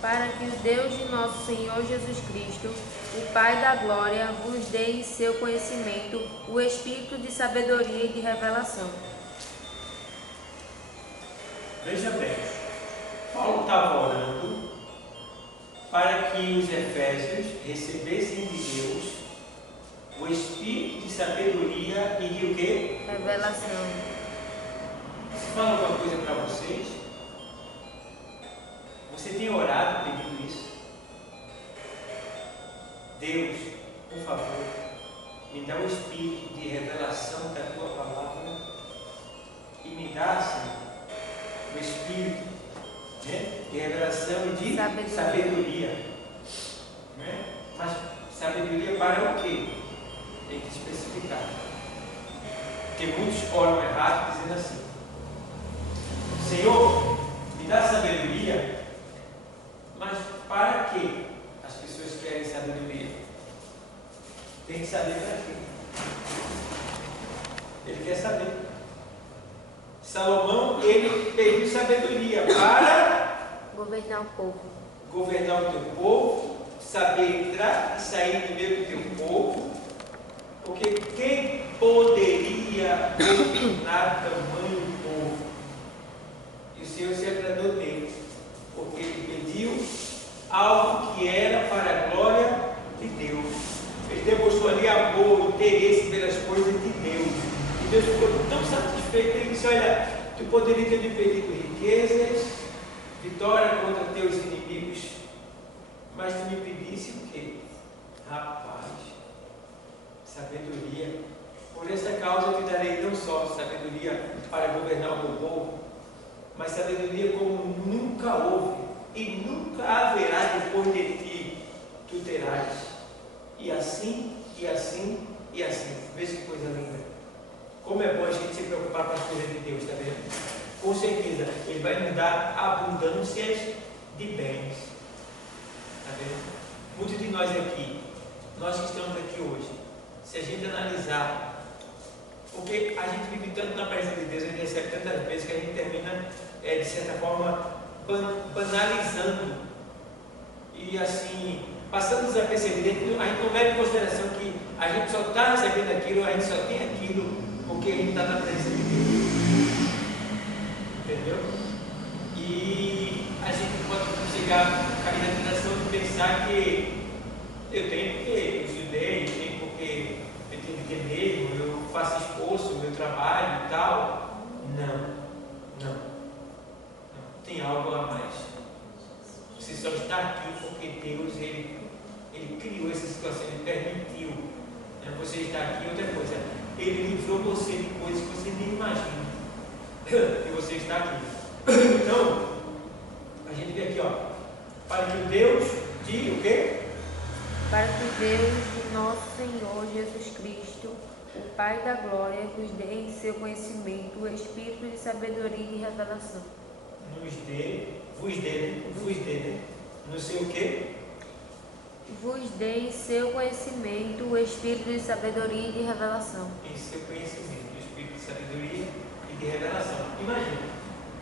Para que o Deus de nosso Senhor Jesus Cristo, o Pai da glória, vos dê em seu conhecimento o espírito de sabedoria e de revelação. Veja bem, Paulo estava orando para que os efésios recebessem de Deus o espírito de sabedoria e de o quê? Revelação. Se fala alguma coisa para vocês? Você tem orado pedindo isso? Deus, por favor, me dá o espírito de revelação da tua palavra e me dá, Senhor, o espírito, né, de revelação e de sabedoria. Né? Mas sabedoria para o quê? Tem que especificar. Porque muitos oram errado dizendo assim: Senhor, me dá sabedoria, mas para quê? As pessoas querem sabedoria. Tem que saber para quê. Ele quer saber. Salomão, ele pediu sabedoria para Governar o povo. governar o teu povo, saber entrar e sair do meio do teu povo, porque quem poderia governar tamanho povo? E o Senhor se agradou dele, porque ele pediu algo que era para a glória de Deus. Ele demonstrou ali amor, interesse pelas coisas de Deus. E Deus ficou tão satisfeito, ele disse: olha, tu poderia ter me pedido riquezas, vitória contra teus inimigos, mas tu me pedisse o quê? Rapaz, sabedoria. Por essa causa eu te darei não só sabedoria para governar o meu povo, mas sabedoria como nunca houve e nunca haverá depois de ti, tu terás. E assim, e assim, e assim. Veja que coisa linda. Como é bom a gente se preocupar com as coisas de Deus, está vendo? Com certeza, Ele vai nos dar abundâncias de bens. Está vendo? Muitos de nós aqui, nós que estamos aqui hoje, se a gente analisar, porque a gente vive tanto na presença de Deus, a gente recebe tantas vezes que a gente termina, de certa forma, banalizando e assim, passando desapercebido. A gente não leva em consideração que a gente só está recebendo aquilo, a gente só tem aquilo porque a gente está na presença de Deus. Entendeu? E a gente pode chegar a cair na tentação de pensar que eu tenho porque eu estudei, eu tenho porque eu tenho que ter mesmo, eu faço esforço, meu trabalho e tal. Não. Tem algo a mais. Você só está aqui porque Deus, Ele criou essa situação, Ele permitiu, né, você estar aqui. Outra coisa, Ele livrou você de coisas que você nem imagina, e você está aqui. Então, a gente vê aqui, ó, para que o Deus de o quê? Para que o Deus de nosso Senhor Jesus Cristo, o Pai da glória, vos dê em seu conhecimento o espírito de sabedoria e de revelação. Vos dê, não sei o quê? Vos dê em seu conhecimento o espírito de sabedoria e de revelação. Em seu conhecimento, o espírito de sabedoria e de revelação. Imagina,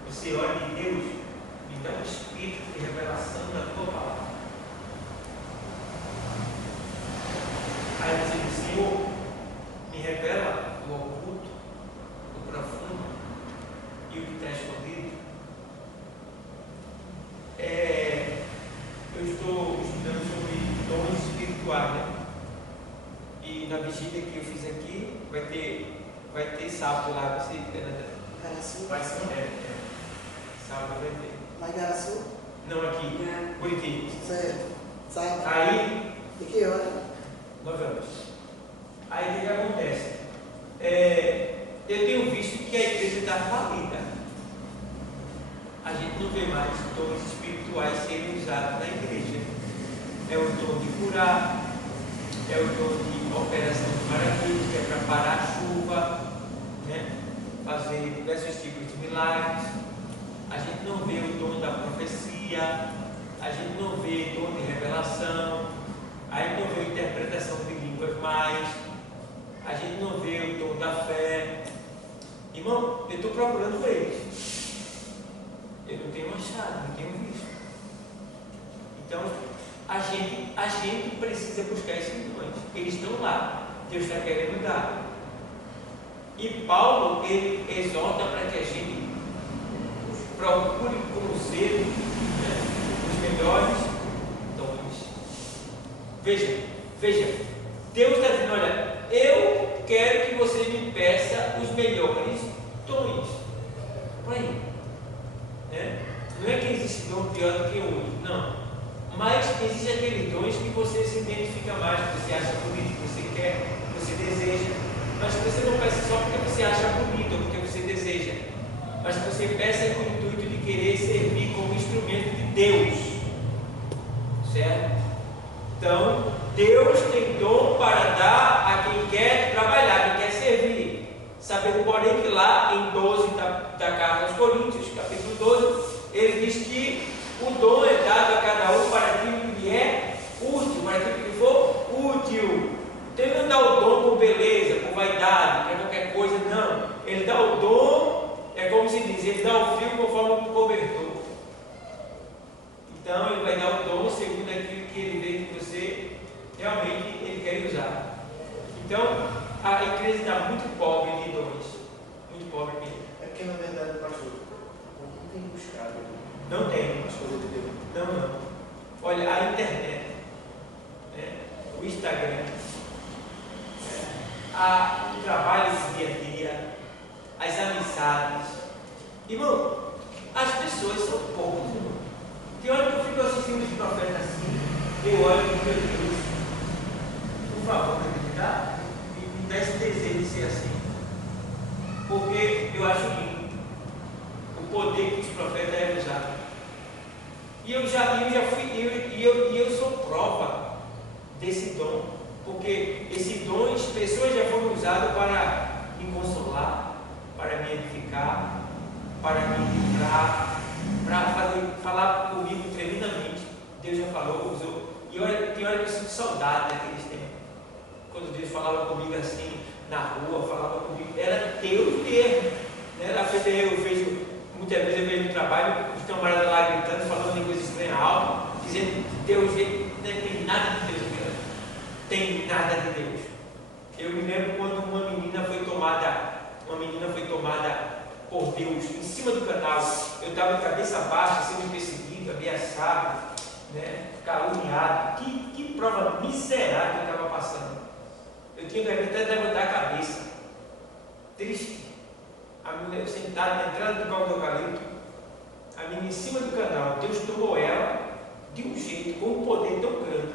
você olha e Deus me dá um espírito de revelação na tua palavra. Aí você diz, Senhor, me revela o oculto, o profundo e o que está escondido. Eu estou estudando sobre dons espirituais, né? E na vigília que eu fiz aqui, vai ter sábado lá, você Garaçu? vai ser sábado vai ter. Lá em Garaçu? Não, aqui, Buriti. Certo. Sábado. Aí, E que hora? 9 horas. Aí o que acontece? Eu tenho visto que a igreja está falida. A gente não vê mais dons espirituais serem usados na igreja. É o dom de curar, é o dom de operação de maravilhas, que é para parar a chuva, né? Fazer diversos tipos de milagres. A gente não vê o dom da profecia, a gente não vê dom de revelação, a gente não vê interpretação de línguas mais, a gente não vê o dom da fé. Irmão, eu estou procurando eles. Eu não tenho achado, não tenho visto. Então, a gente precisa buscar esses dons. Eles estão lá. Deus está querendo dar. E Paulo, ele exorta para que a gente procure como ser, né, os melhores dons. Veja, Deus está dizendo, olha, eu quero que você me peça os melhores dons. Por aí. Não é que existe dom pior do que o outro, não. Mas existe aqueles dons que você se identifica mais, que você acha bonito, que você quer, que você deseja. Mas que você não peça só porque você acha bonito ou porque você deseja. Mas que você peça com o intuito de querer servir como instrumento de Deus. Certo? Então, Deus tem dom para dar a quem quer trabalhar, quem quer servir. Sabendo, porém, que lá em 12 da carta aos Coríntios, capítulo 12, ele diz que o dom é dado a cada um para aquilo que lhe é útil, para aquilo que lhe for útil. Então ele não dá o dom por beleza, por vaidade, para qualquer coisa, não. Ele dá o dom, é como se diz, ele dá o fio conforme o cobertor. Então ele vai dar o dom segundo aquilo que ele vê que você realmente ele quer usar. Então a igreja está muito pobre de dons. Muito pobre mesmo. É porque na verdade, pastor, não tem buscado. Não tem. As coisas de Deus. Não. Olha, a internet, o Instagram, o trabalho do dia a dia, as amizades. Irmão, as pessoas são poucas, irmão. Tem hora que eu fico assistindo os profetas assim, eu olho e meu Deus, por favor, me dá esse desejo de ser assim. Porque eu acho lindo o poder que os profetas é usado. E eu sou prova desse dom, porque esses dons, pessoas já foram usadas para me consolar, para me edificar, para me livrar, para falar comigo tremendamente. Deus já falou, usou. E olha, tem hora que eu sinto saudade daqueles tempos. Quando Deus falava comigo assim, na rua, falava comigo, era Deus mesmo. Né? Eu vejo, muitas vezes eu vejo no trabalho, os camaradas lá gritando, falando em coisas estranhas alto, dizendo que Deus não tem nada de Deus, cara. Tem nada de Deus. Eu me lembro quando uma menina foi tomada por Deus, em cima do canal. Eu estava de cabeça baixa, sendo perseguido, ameaçado, né? Caluniado. Que prova miserável que eu estava passando. Eu tinha que até levantar a cabeça. Triste. A menina sentada na entrada do palco do eucalipto, a menina em cima do canal. Deus tomou ela de um jeito, com um poder tão grande.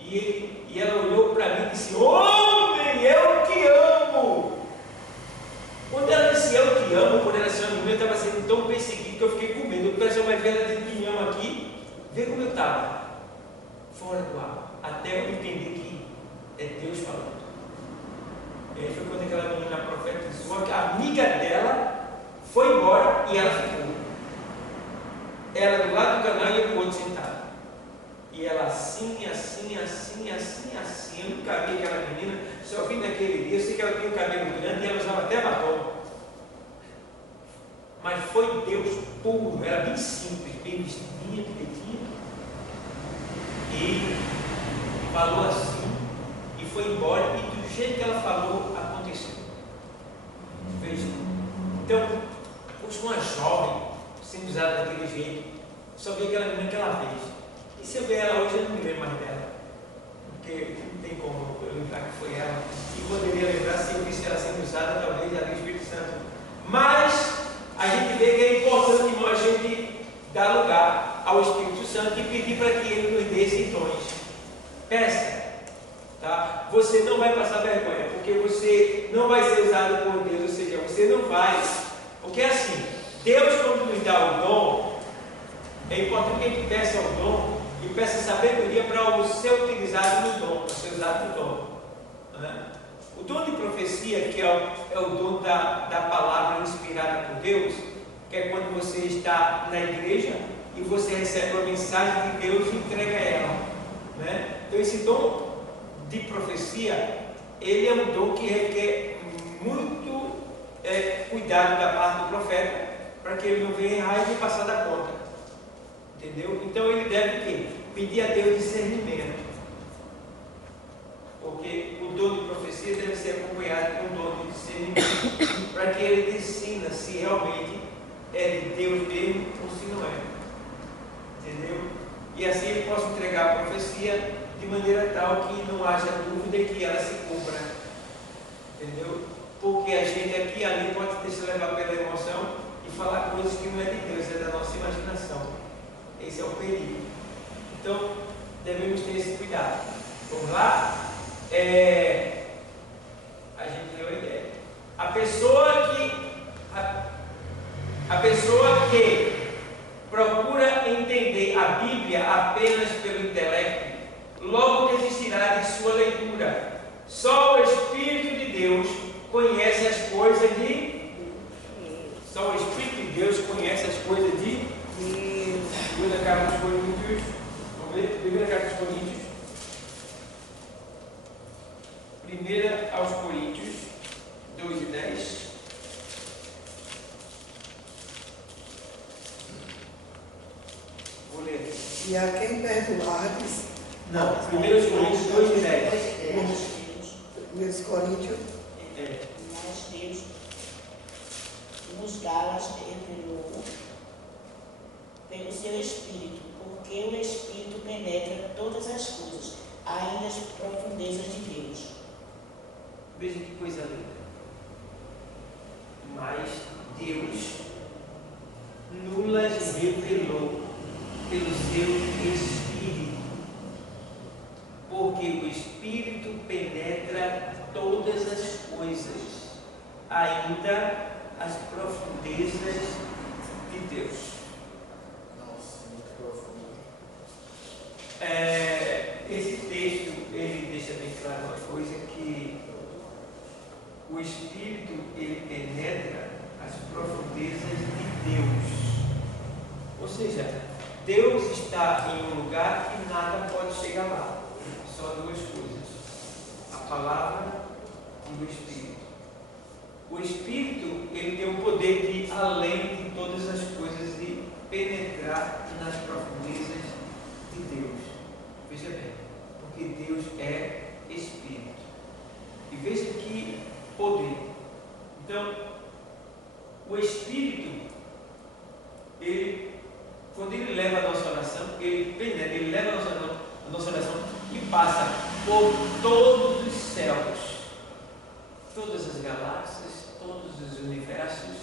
E ela olhou para mim e disse: homem, eu te amo. Quando ela disse eu te amo, quando ela se amou, eu estava sendo tão perseguido que eu fiquei com medo. O pessoal vai ver ela dentro de mim aqui, vê como eu estava, fora do ar, até eu entender que é Deus falando. E aí foi quando aquela menina profetizou, que a amiga dela foi embora e ela ficou. Ela do lado do canal e o outro sentado. E ela assim, eu nunca vi aquela menina, só vi naquele dia, eu sei que ela tinha um cabelo grande e ela usava até batom. Mas foi Deus puro, era bem simples, bem vestidinha, direitinho. E falou assim, e foi embora, e do jeito que ela falou, aconteceu. Veja. Então, fosse uma jovem sendo usada daquele jeito, só vi aquela menina aquela vez. E se eu ver ela hoje, eu não me lembro mais dela. Porque não tem como eu lembrar que foi ela. E poderia lembrar se eu visse ela sendo usada, talvez, ali do Espírito Santo. Mas a gente vê que é importante, irmão, a gente dar lugar ao Espírito Santo e pedir para que Ele nos dê esses dons. Peça. Tá? Você não vai passar vergonha, porque você não vai ser usado por Deus, ou seja, você não vai. Porque é assim, Deus, quando nos dá o dom, é importante que a gente peça o dom e peça sabedoria para o ser utilizado no dom, para ser usado no dom. Né? O dom de profecia, que é o dom da palavra inspirada por Deus, que é quando você está na igreja e você recebe uma mensagem de Deus e entrega ela. Né? Então esse dom de profecia, ele é um dom que requer muito cuidado da parte do profeta, para que ele não venha errar e passar da conta. Entendeu? Então ele deve o quê? Pedir a Deus discernimento. Porque o dom de profecia deve ser acompanhado com o dom de discernimento, para que ele decida se realmente é de Deus mesmo ou se não é. Entendeu? E assim ele possa entregar a profecia de maneira tal que não haja dúvida e que ela se cumpra. Entendeu? Porque a gente aqui e ali pode se levar pela emoção e falar coisas que não é de Deus, é da nossa imaginação. Esse é o perigo. Então, devemos ter esse cuidado. Vamos lá? A gente deu a ideia. A pessoa que procura entender a Bíblia apenas pelo intelecto, logo desistirá de sua leitura. Só o Espírito de Deus conhece as coisas de... Só o Espírito de Deus conhece as coisas de... Segunda carta dos Coríntios. Vamos ver? Primeira carta dos Coríntios. Primeira aos Coríntios 2:10. Vou ler. E a quem perdoardes. Não, 1 Coríntios 2:10. 1 Coríntios. Mas Deus nos Galas revelou pelo seu Espírito, porque o Espírito penetra todas as coisas, ainda as profundezas de Deus. Veja que coisa linda. Mas Deus nos revelou pelo seu Espírito, porque o Espírito penetra todas as coisas, ainda as profundezas de Deus. Nossa, muito profundo. Esse texto, ele deixa bem claro uma coisa, que o Espírito, ele penetra as profundezas de Deus. Ou seja, Deus está em um lugar que nada pode chegar lá. Só duas coisas: a palavra e o Espírito. O Espírito, ele tem o poder de ir além de todas as coisas e penetrar nas profundezas de Deus. Veja bem, porque Deus é Espírito. E veja que poder. Então, o Espírito, ele, quando ele leva a nossa oração, ele penetra, ele leva a nossa oração e passa por todos os céus, todas as galáxias, todos os universos,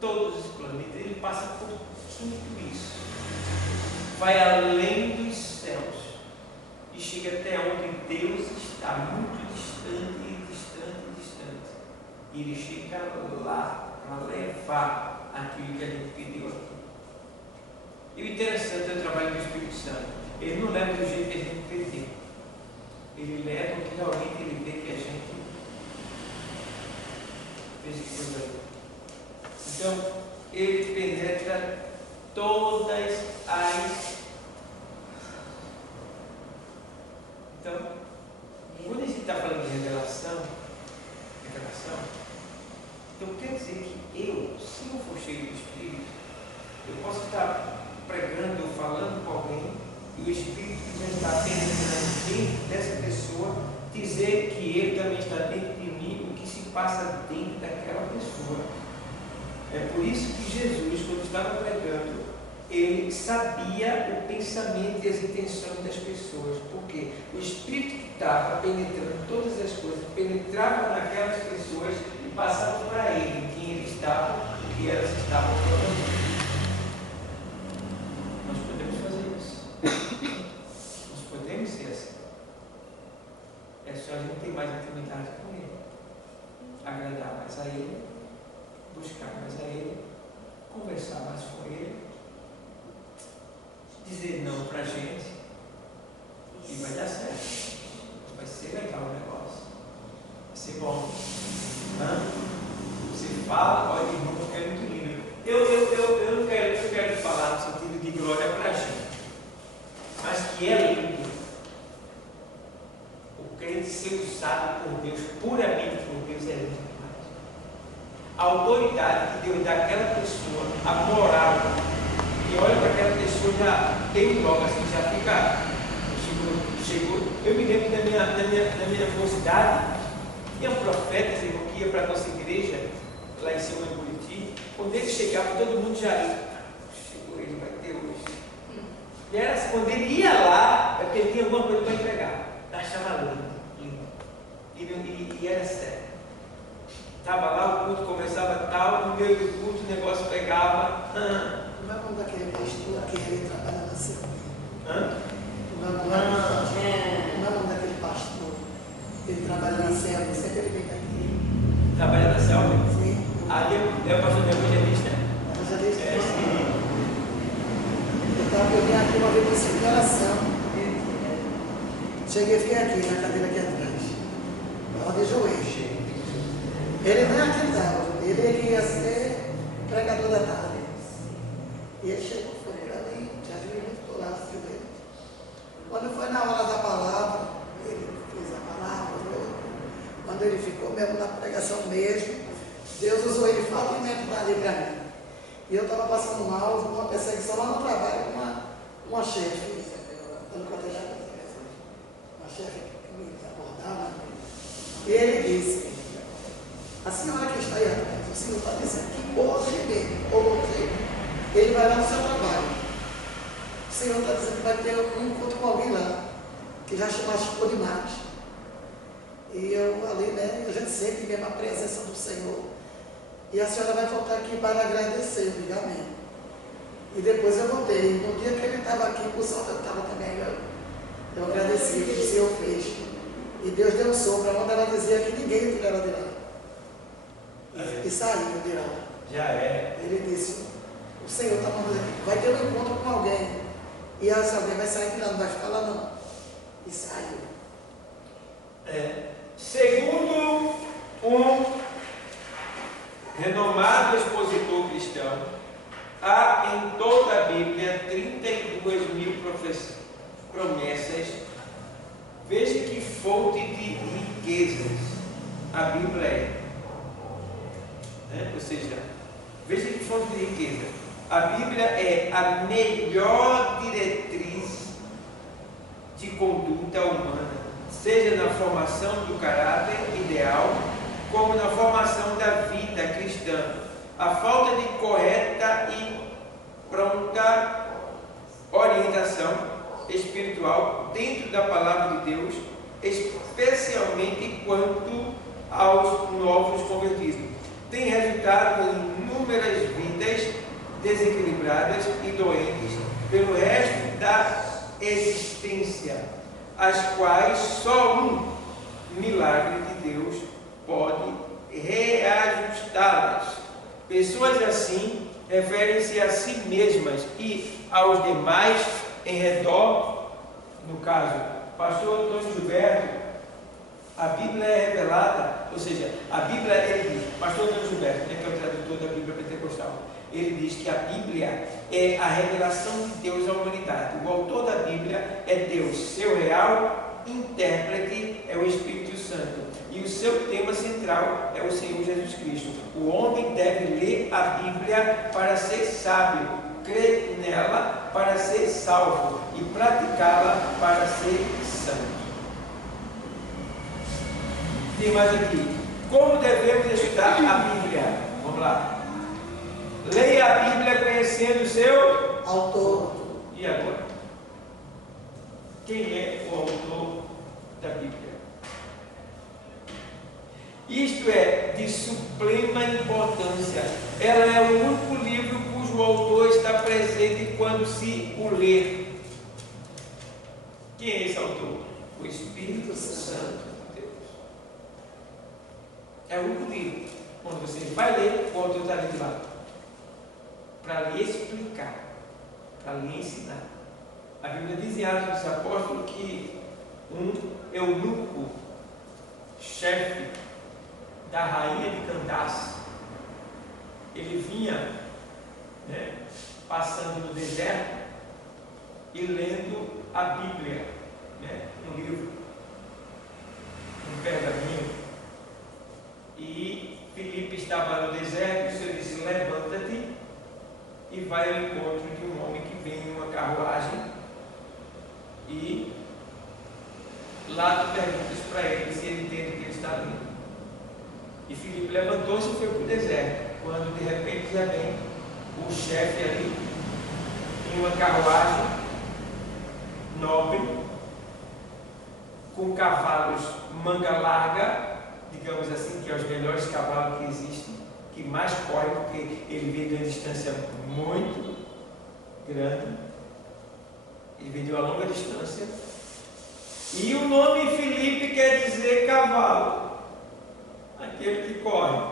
todos os planetas. Ele passa por tudo isso, vai além dos céus e chega até onde Deus está, muito distante. E ele chega lá para levar aquilo que a gente pediu aqui. E o interessante é o trabalho do Espírito Santo. Ele não leva do jeito que a gente pediu. Ele leva o que realmente ele vê que a gente Veja que coisa linda. Então, ele penetra todas as. Então, quando a gente está falando de revelação, então quer dizer que eu, se eu for cheio do Espírito, eu posso estar pregando ou falando com alguém e o Espírito que já está penetrando dentro dessa pessoa, dizer que ele também está dentro de mim, o que se passa dentro daquela pessoa. É por isso que Jesus, quando estava pregando, ele sabia o pensamento e as intenções das pessoas, porque o Espírito que estava penetrando todas as coisas, penetrava naquelas pessoas e passava para ele quem ele estava e que elas estavam falando. Nós podemos fazer isso. Nós podemos ser assim. É só a gente ter mais intimidade com ele, agradar mais a ele, buscar mais a ele, conversar mais com ele, dizer não para a gente e vai dar certo. Vai ser legal o negócio. Vai ser bom. Você fala, olha, irmão, é muito lindo. Eu não quero falar no sentido de glória para a gente, mas que é lindo o crente ser usado por Deus, puramente por Deus, é lindo demais. A autoridade que Deus dá àquela pessoa, a moral, e olha para aquela pessoa, já tem um logo assim, já fica, chegou. Eu me lembro da minha mocidade, tinha um profeta que ia para a nossa igreja, lá em cima em Buriti. Quando ele chegava, todo mundo já ia, chegou, ele vai ter hoje. E era assim, quando ele ia lá, é porque ele tinha alguma coisa para entregar. Achava lindo. E era sério. Estava lá, o culto começava tal, no meio do culto o negócio pegava. Como é o nome daquele pastor que ele trabalha na Selva? Como é o nome daquele pastor? Ele trabalha na Selva, sempre ele vem aqui. Trabalha na Selva? Sim. Ali é o pastor de evangelista? Evangelista. É, sim. Eu vim aqui uma vez para essa oração. Cheguei e fiquei aqui, na cadeira aqui atrás. Estava de joelhos. Ele não é aquele não, ele ia ser pregador da tarde. E ele chegou, foi por ali, já viu ele, ficou lá, joelho. Quando foi na hora da palavra, ele fez a palavra. Quando ele ficou mesmo na pregação mesmo, Deus usou ele fortemente para ali para mim. E eu estava passando mal, uma perseguição lá no trabalho com uma chefe, dando cotejada, uma chefe que me abordava. E ele disse: a senhora que está aí atrás, o senhor está dizendo que hoje mesmo, ele vai lá no seu trabalho. O senhor está dizendo que vai ter um encontro com alguém lá, que já se machucou demais. E eu ali, né, a gente sente mesmo a presença do Senhor. E a senhora vai voltar aqui para agradecer, eu digo amém. E depois eu voltei. No dia que ele estava aqui, o santo eu estava também, eu agradeci o que o Senhor fez. E Deus deu um som para onde ela dizia que ninguém ia tirar ela de lá. E saiu de lá. Já é. Ele disse: o Senhor está mandando aqui, vai ter um encontro com alguém. E essa alguém vai sair de lá, não vai ficar lá não. E saiu. Segundo um renomado expositor cristão, há em toda a Bíblia 32.000 promessas. Veja que fonte de riquezas a Bíblia é. Ou seja, veja que fonte de riqueza. A Bíblia é a melhor diretriz de conduta humana, seja na formação do caráter ideal, como na formação da vida cristã. A falta de correta e pronta orientação espiritual dentro da palavra de Deus, especialmente quanto aos novos convertidos, tem resultado em inúmeras vidas desequilibradas e doentes pelo resto da existência, as quais só um milagre de Deus pode reajustá-las. Pessoas assim referem-se a si mesmas e aos demais em redor. No caso, pastor Antônio Gilberto, A Bíblia é revelada, ou seja, a Bíblia, ele diz, pastor Antônio Gilberto, que é o tradutor da Bíblia Pentecostal, ele diz que a Bíblia é a revelação de Deus à humanidade. O autor da Bíblia é Deus, seu real intérprete é o Espírito Santo, e o seu tema central é o Senhor Jesus Cristo. O homem deve ler a Bíblia para ser sábio, crer nela para ser salvo e praticá-la para ser santo. Tem mais aqui. Como devemos estudar a Bíblia? Vamos lá. Leia a Bíblia conhecendo o seu autor. E agora? Quem é o autor da Bíblia? Isto é de suprema importância. Ela é o único livro cujo autor está presente quando se o lê. Quem é esse autor? O Espírito Santo. É o único livro. Quando você vai ler, o autor está ali de lado. Para lhe explicar, para lhe ensinar. A Bíblia diz em Atos dos Apóstolos que um eunuco, chefe da rainha de Candace, ele vinha, passando no deserto e lendo a Bíblia, um livro, um pergaminho. E Filipe estava no deserto, e o Senhor disse: levanta-te e vai ao encontro de um homem que vem em uma carruagem, e lá tu perguntas para ele se ele entende o que ele está lendo. E Filipe levantou-se e foi para o deserto, quando de repente já vem o chefe ali em uma carruagem nobre, com cavalos manga larga, digamos assim, que é os melhores cavalos que existem, que mais correm, porque ele veio de uma distância muito grande, ele veio de uma longa distância, e o nome Filipe quer dizer cavalo, aquele que corre,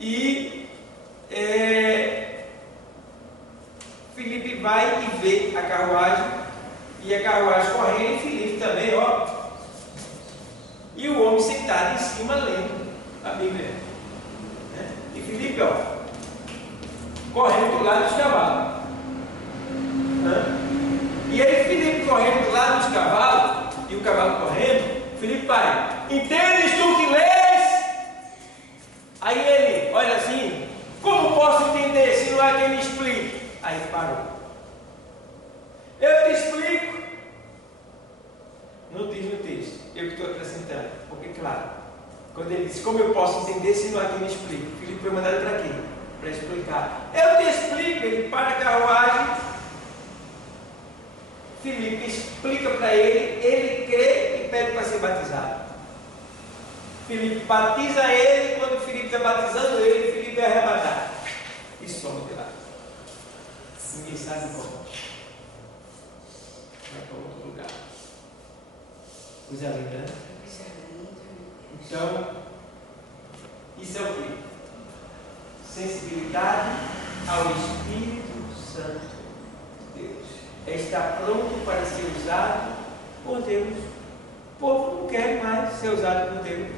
e Filipe vai e vê a carruagem, e a carruagem correndo, e Filipe também, e o homem sentado em cima lendo a Bíblia, e Filipe, correndo do lado dos cavalos, e aí Filipe correndo do lado dos cavalos, e o cavalo correndo, Filipe vai: entendes tu que lês? Aí ele olha assim: como posso entender se não há quem me explique? Aí parou. Eu te explico. Não diz no texto, eu que estou acrescentando, porque claro, quando ele diz como eu posso entender se não há quem me explique, Filipe foi mandado para quê? Para explicar. Eu te explico. Ele para a carruagem, Filipe explica para ele, ele crê e pede para ser batizado. Filipe batiza ele, e quando Filipe está batizando ele, Filipe é arrebatado e some de lá. Ninguém sabe como. Vai para outro lugar. Coisa linda, né? Então, isso é o quê? Sensibilidade ao Espírito Santo de Deus. É estar pronto para ser usado por Deus. O povo não quer mais ser usado por Deus.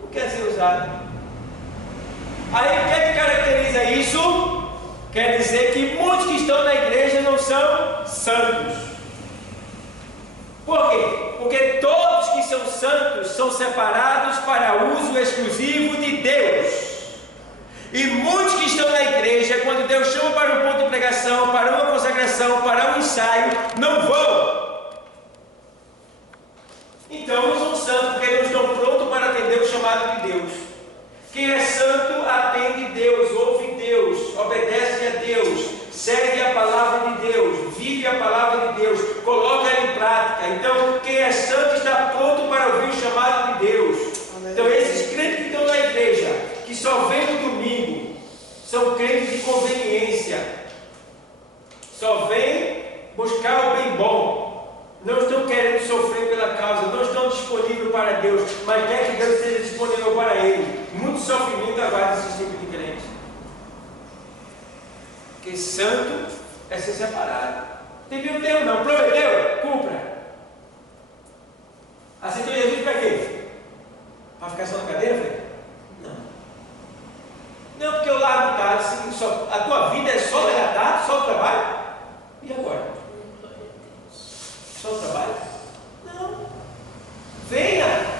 Não quer ser usado. Aí o que é que caracteriza isso? Quer dizer que muitos que estão na igreja não são santos. Por quê? Porque todos que são santos são separados para uso exclusivo de Deus. E muitos que estão na igreja, quando Deus chama para um ponto de pregação, para uma consagração, para um ensaio, não vão. Então não são santos, porque não estão prontos para atender o chamado de Deus. Quem é santo atende Deus, ouve Deus, obedece a Deus, segue a palavra de Deus, vive a palavra de Deus, coloca ela em prática. Então quem é santo está pronto para ouvir o chamado de Deus. Então esses crentes que estão na igreja, que só vêm no domingo, são crentes de conveniência, só vêm buscar o bem bom, não estão querendo sofrer pela causa, não estão disponíveis para Deus, mas quer que Deus seja disponível para ele. Muito sofrimento aguarda esse tipo de crente, porque santo é ser separado. Teve um tempo não, prometeu, cumpra. Aceitou Jesus para quê? Para ficar só na cadeira? Falei, não. Não, porque eu largo tarde, assim, a tua vida é só largar tarde, só o trabalho? E agora? Só o trabalho? Não. Venha.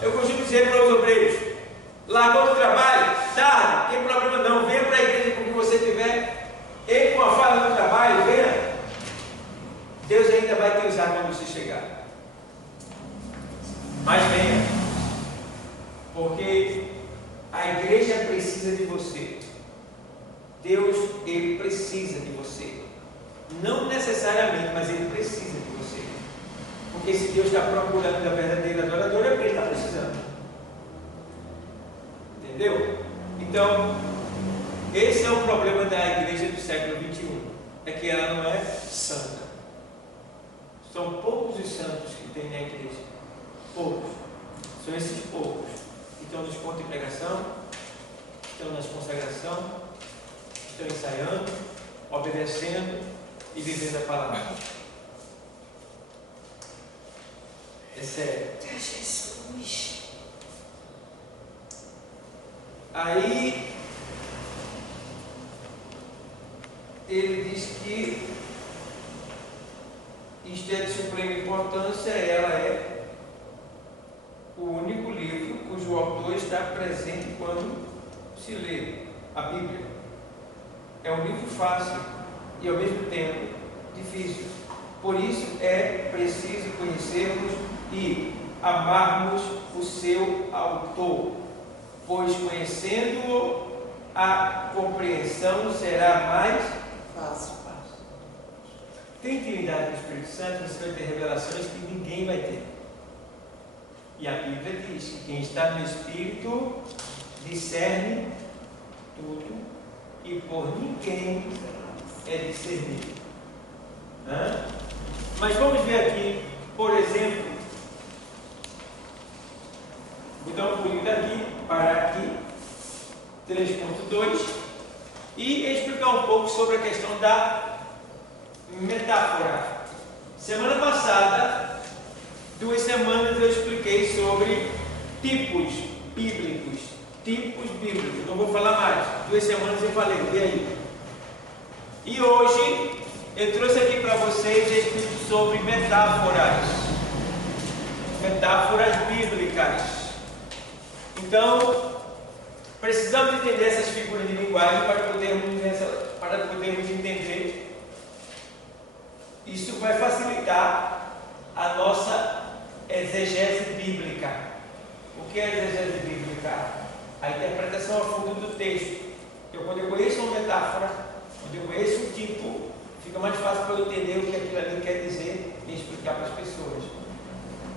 Eu costumo dizer para os obreiros, largou do trabalho, tarde, tem problema não, venha para a igreja com o que você tiver, ele com a fala do trabalho, venha. Deus ainda vai te usar quando você chegar. Mas venha, porque a igreja precisa de você. Deus, Ele precisa de você. Não necessariamente, mas Ele precisa de você. Porque se Deus está procurando a verdadeira adoradora, é porque Ele está precisando. Entendeu? Então, esse é o problema da igreja do século XXI. É que ela não é santa. São poucos os santos que tem na igreja. Poucos. São esses poucos que estão nos pontos de pregação, estão nas consagração, estão ensaiando, obedecendo e vivendo a palavra. É sério. Jesus. Aí ele diz que isto é de suprema importância, ela é o único livro cujo autor está presente quando se lê a Bíblia. É um livro fácil e ao mesmo tempo difícil. Por isso é preciso conhecermos e amarmos o seu autor, pois conhecendo-o, a compreensão será mais Fácil. Tem intimidade com o Espírito Santo, você vai ter revelações que ninguém vai ter. E a Bíblia diz que quem está no Espírito discerne tudo e por ninguém é discernido. Mas vamos ver aqui, por exemplo, vou dar um pulinho daqui, parar aqui, 3.2, e explicar um pouco sobre a questão da metáfora. Semana passada, 2 semanas eu expliquei sobre tipos bíblicos. Não vou falar mais. 2 semanas eu falei, e aí? E hoje eu trouxe aqui para vocês escrito sobre metáforas bíblicas. Então, precisamos entender essas figuras de linguagem para podermos entender. Isso vai facilitar a nossa exegese bíblica. O que é exegese bíblica? A interpretação a fundo do texto. Então, quando eu conheço uma metáfora, quando eu conheço um tipo, fica mais fácil para eu entender o que aquilo ali quer dizer e explicar para as pessoas.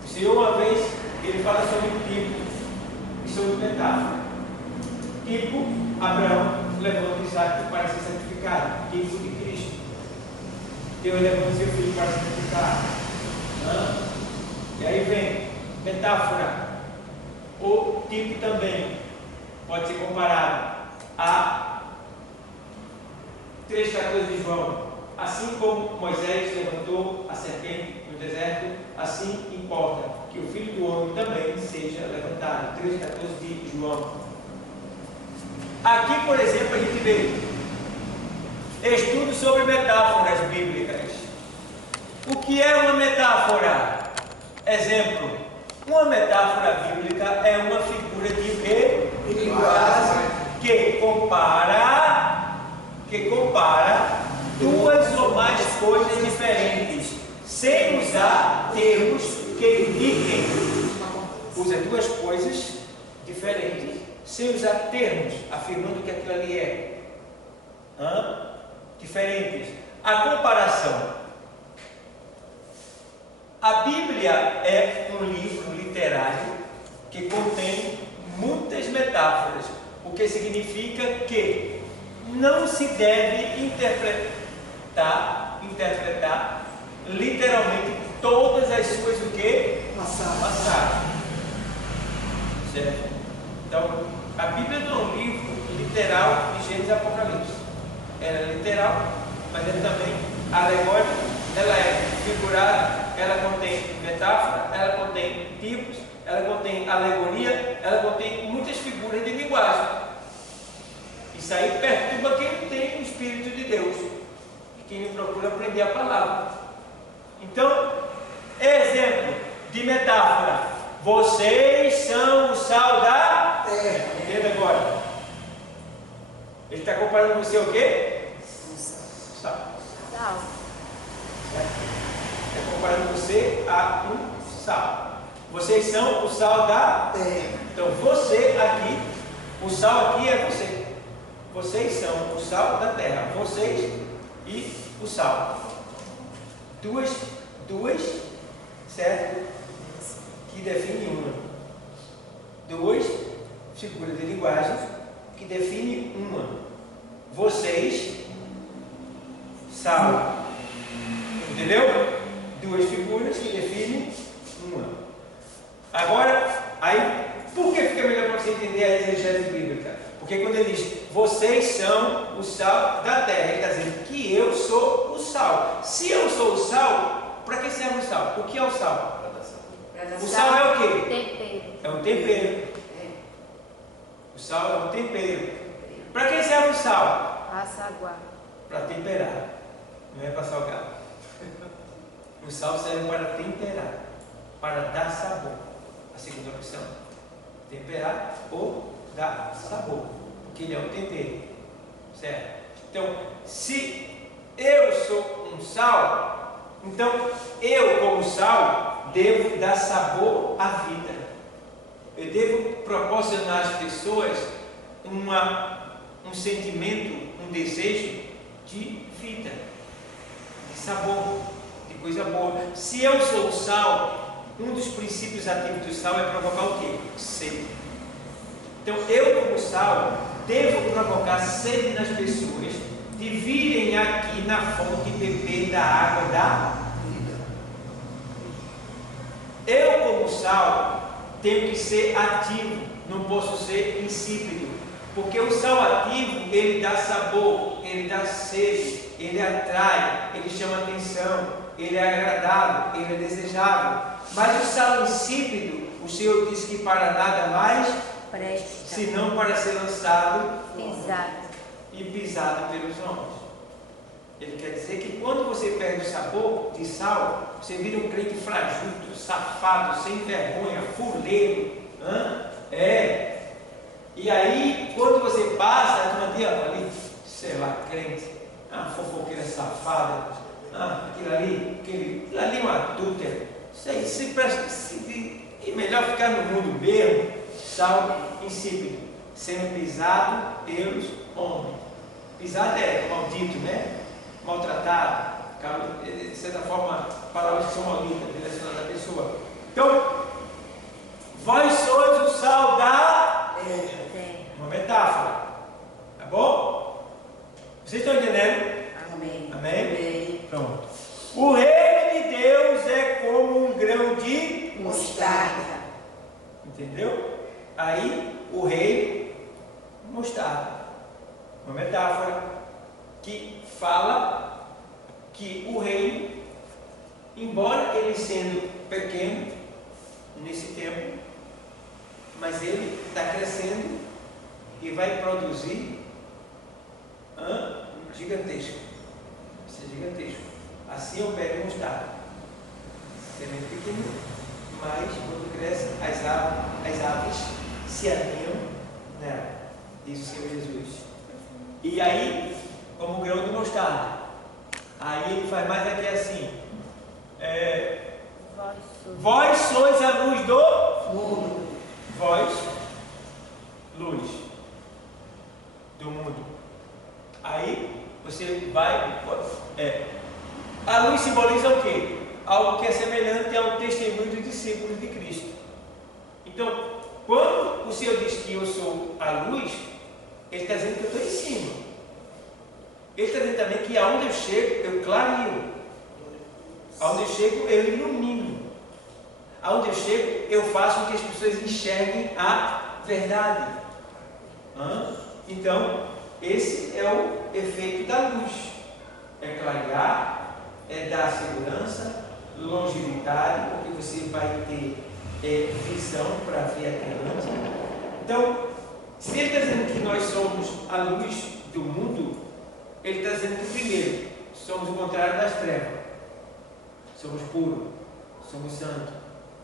O Senhor, uma vez, ele fala sobre tipo e sobre metáfora. Tipo, Abraão levando Isaac para ser sacrificado. Tipo de Cristo. Deus levando seu filho para sacrificar. E aí vem metáfora. O tipo também pode ser comparado a 3,14 de João. Assim como Moisés levantou a serpente no deserto, assim importa que o Filho do Homem também seja levantado. 3,14 de João. Aqui, por exemplo, a gente vê estudo sobre metáforas bíblicas. O que é uma metáfora? Exemplo, uma metáfora bíblica é uma figura de quê? Que compara duas ou mais coisas diferentes, sem usar termos que indiquem. Usa duas coisas diferentes, sem usar termos, afirmando que aquilo ali é diferentes. A comparação. A Bíblia é um livro literário que contém muitas metáforas, o que significa que não se deve interpretar literalmente todas as suas o que? Passagens. Certo? Então, a Bíblia não é um livro literal de Gênesis e Apocalipse. Ela é literal, mas ela também alegórica, ela é figurada, ela contém metáfora, ela contém tipos, ela contém alegoria, ela contém muitas figuras de linguagem. Isso aí perturba quem tem o Espírito de Deus e quem procura aprender a palavra. Então, exemplo de metáfora: vocês são o sal da terra. Entenda agora. Ele está comparando você o quê? Sal. Sal. Está comparando você a um sal. Vocês são o sal da terra. Então você aqui, o sal aqui é você. Vocês são o sal da terra. Vocês e o sal. Duas, certo? Que definem uma. Duas figuras de linguagem que definem uma. Vocês, sal. Entendeu? Duas figuras que definem uma. Agora, aí, por que fica melhor para você entender a exegese bíblica? Porque quando ele diz, vocês são o sal da terra, ele está dizendo que eu sou o sal. Se eu sou o sal, para que serve o sal? O que é o sal? O sal é o quê? Tempero. É um tempero. O sal é um tempero. Para que serve o sal? Assaguar. Para temperar. Não é para salgar. O sal serve para temperar, para dar sabor. A segunda opção: temperar ou dar sabor, porque ele é um tempero, certo? Então, se eu sou um sal, então eu, como sal, devo dar sabor à vida. Eu devo proporcionar às pessoas um sentimento, um desejo de vida, de sabor, de coisa boa. Se eu sou o sal, um dos princípios ativos do sal é provocar o quê? Sede. Então eu, como sal, devo provocar sede nas pessoas de virem aqui na fonte e beber da água da vida. Eu, como sal, tenho que ser ativo, não posso ser insípido, porque o sal ativo, ele dá sabor, ele dá sede, ele atrai, ele chama atenção, ele é agradável, ele é desejável. Mas o sal insípido, o Senhor diz que para nada mais presta, senão para ser lançado, pisado e pisado pelos homens. Ele quer dizer que quando você perde o sabor de sal, você vira um crente fajuto, safado, sem vergonha, fuleiro. E aí, quando você passa, a turma diz, ali, sei lá, crente, fofoqueira safada, aquilo ali é um adúltero. Se presta, e melhor ficar no mundo mesmo, sal insípido, sendo pisado pelos homens. Pisado é maldito, né? Maltratado, de certa forma, palavras que são malditas, direcionadas à pessoa. Então, vós sois o sal da terra. Uma metáfora, tá bom? Vocês estão entendendo? Amém. Amém? Pronto. O reino de Deus é como um grão de Mostarda. Entendeu? Aí, o reino, mostarda. Uma metáfora que fala que o reino, embora ele sendo pequeno nesse tempo, mas ele está crescendo e vai produzir gigantesco. Isso é gigantesco. Assim é o pé de mostarda. Semente pequeno, mas quando cresce, as aves se alinham nela. Diz o Senhor Jesus. E aí, como grão de mostarda, aí ele faz mais aqui assim: vós sois a luz do mundo. Vós, luz do mundo. Aí você vai. A luz simboliza o quê? Algo que é semelhante ao testemunho dos discípulos de Cristo. Então, quando o Senhor diz que eu sou a luz, Ele está dizendo que eu estou em cima. Ele está dizendo também que aonde eu chego, eu clareio. Aonde eu chego, eu ilumino. Aonde eu chego, eu faço com que as pessoas enxerguem a verdade. Então, esse é o efeito da luz. É clarear, dar segurança, longevidade, porque você vai ter visão para ver adiante. Então, se ele está dizendo que nós somos a luz do mundo, ele está dizendo que primeiro, somos o contrário das trevas. Somos puros, somos santos.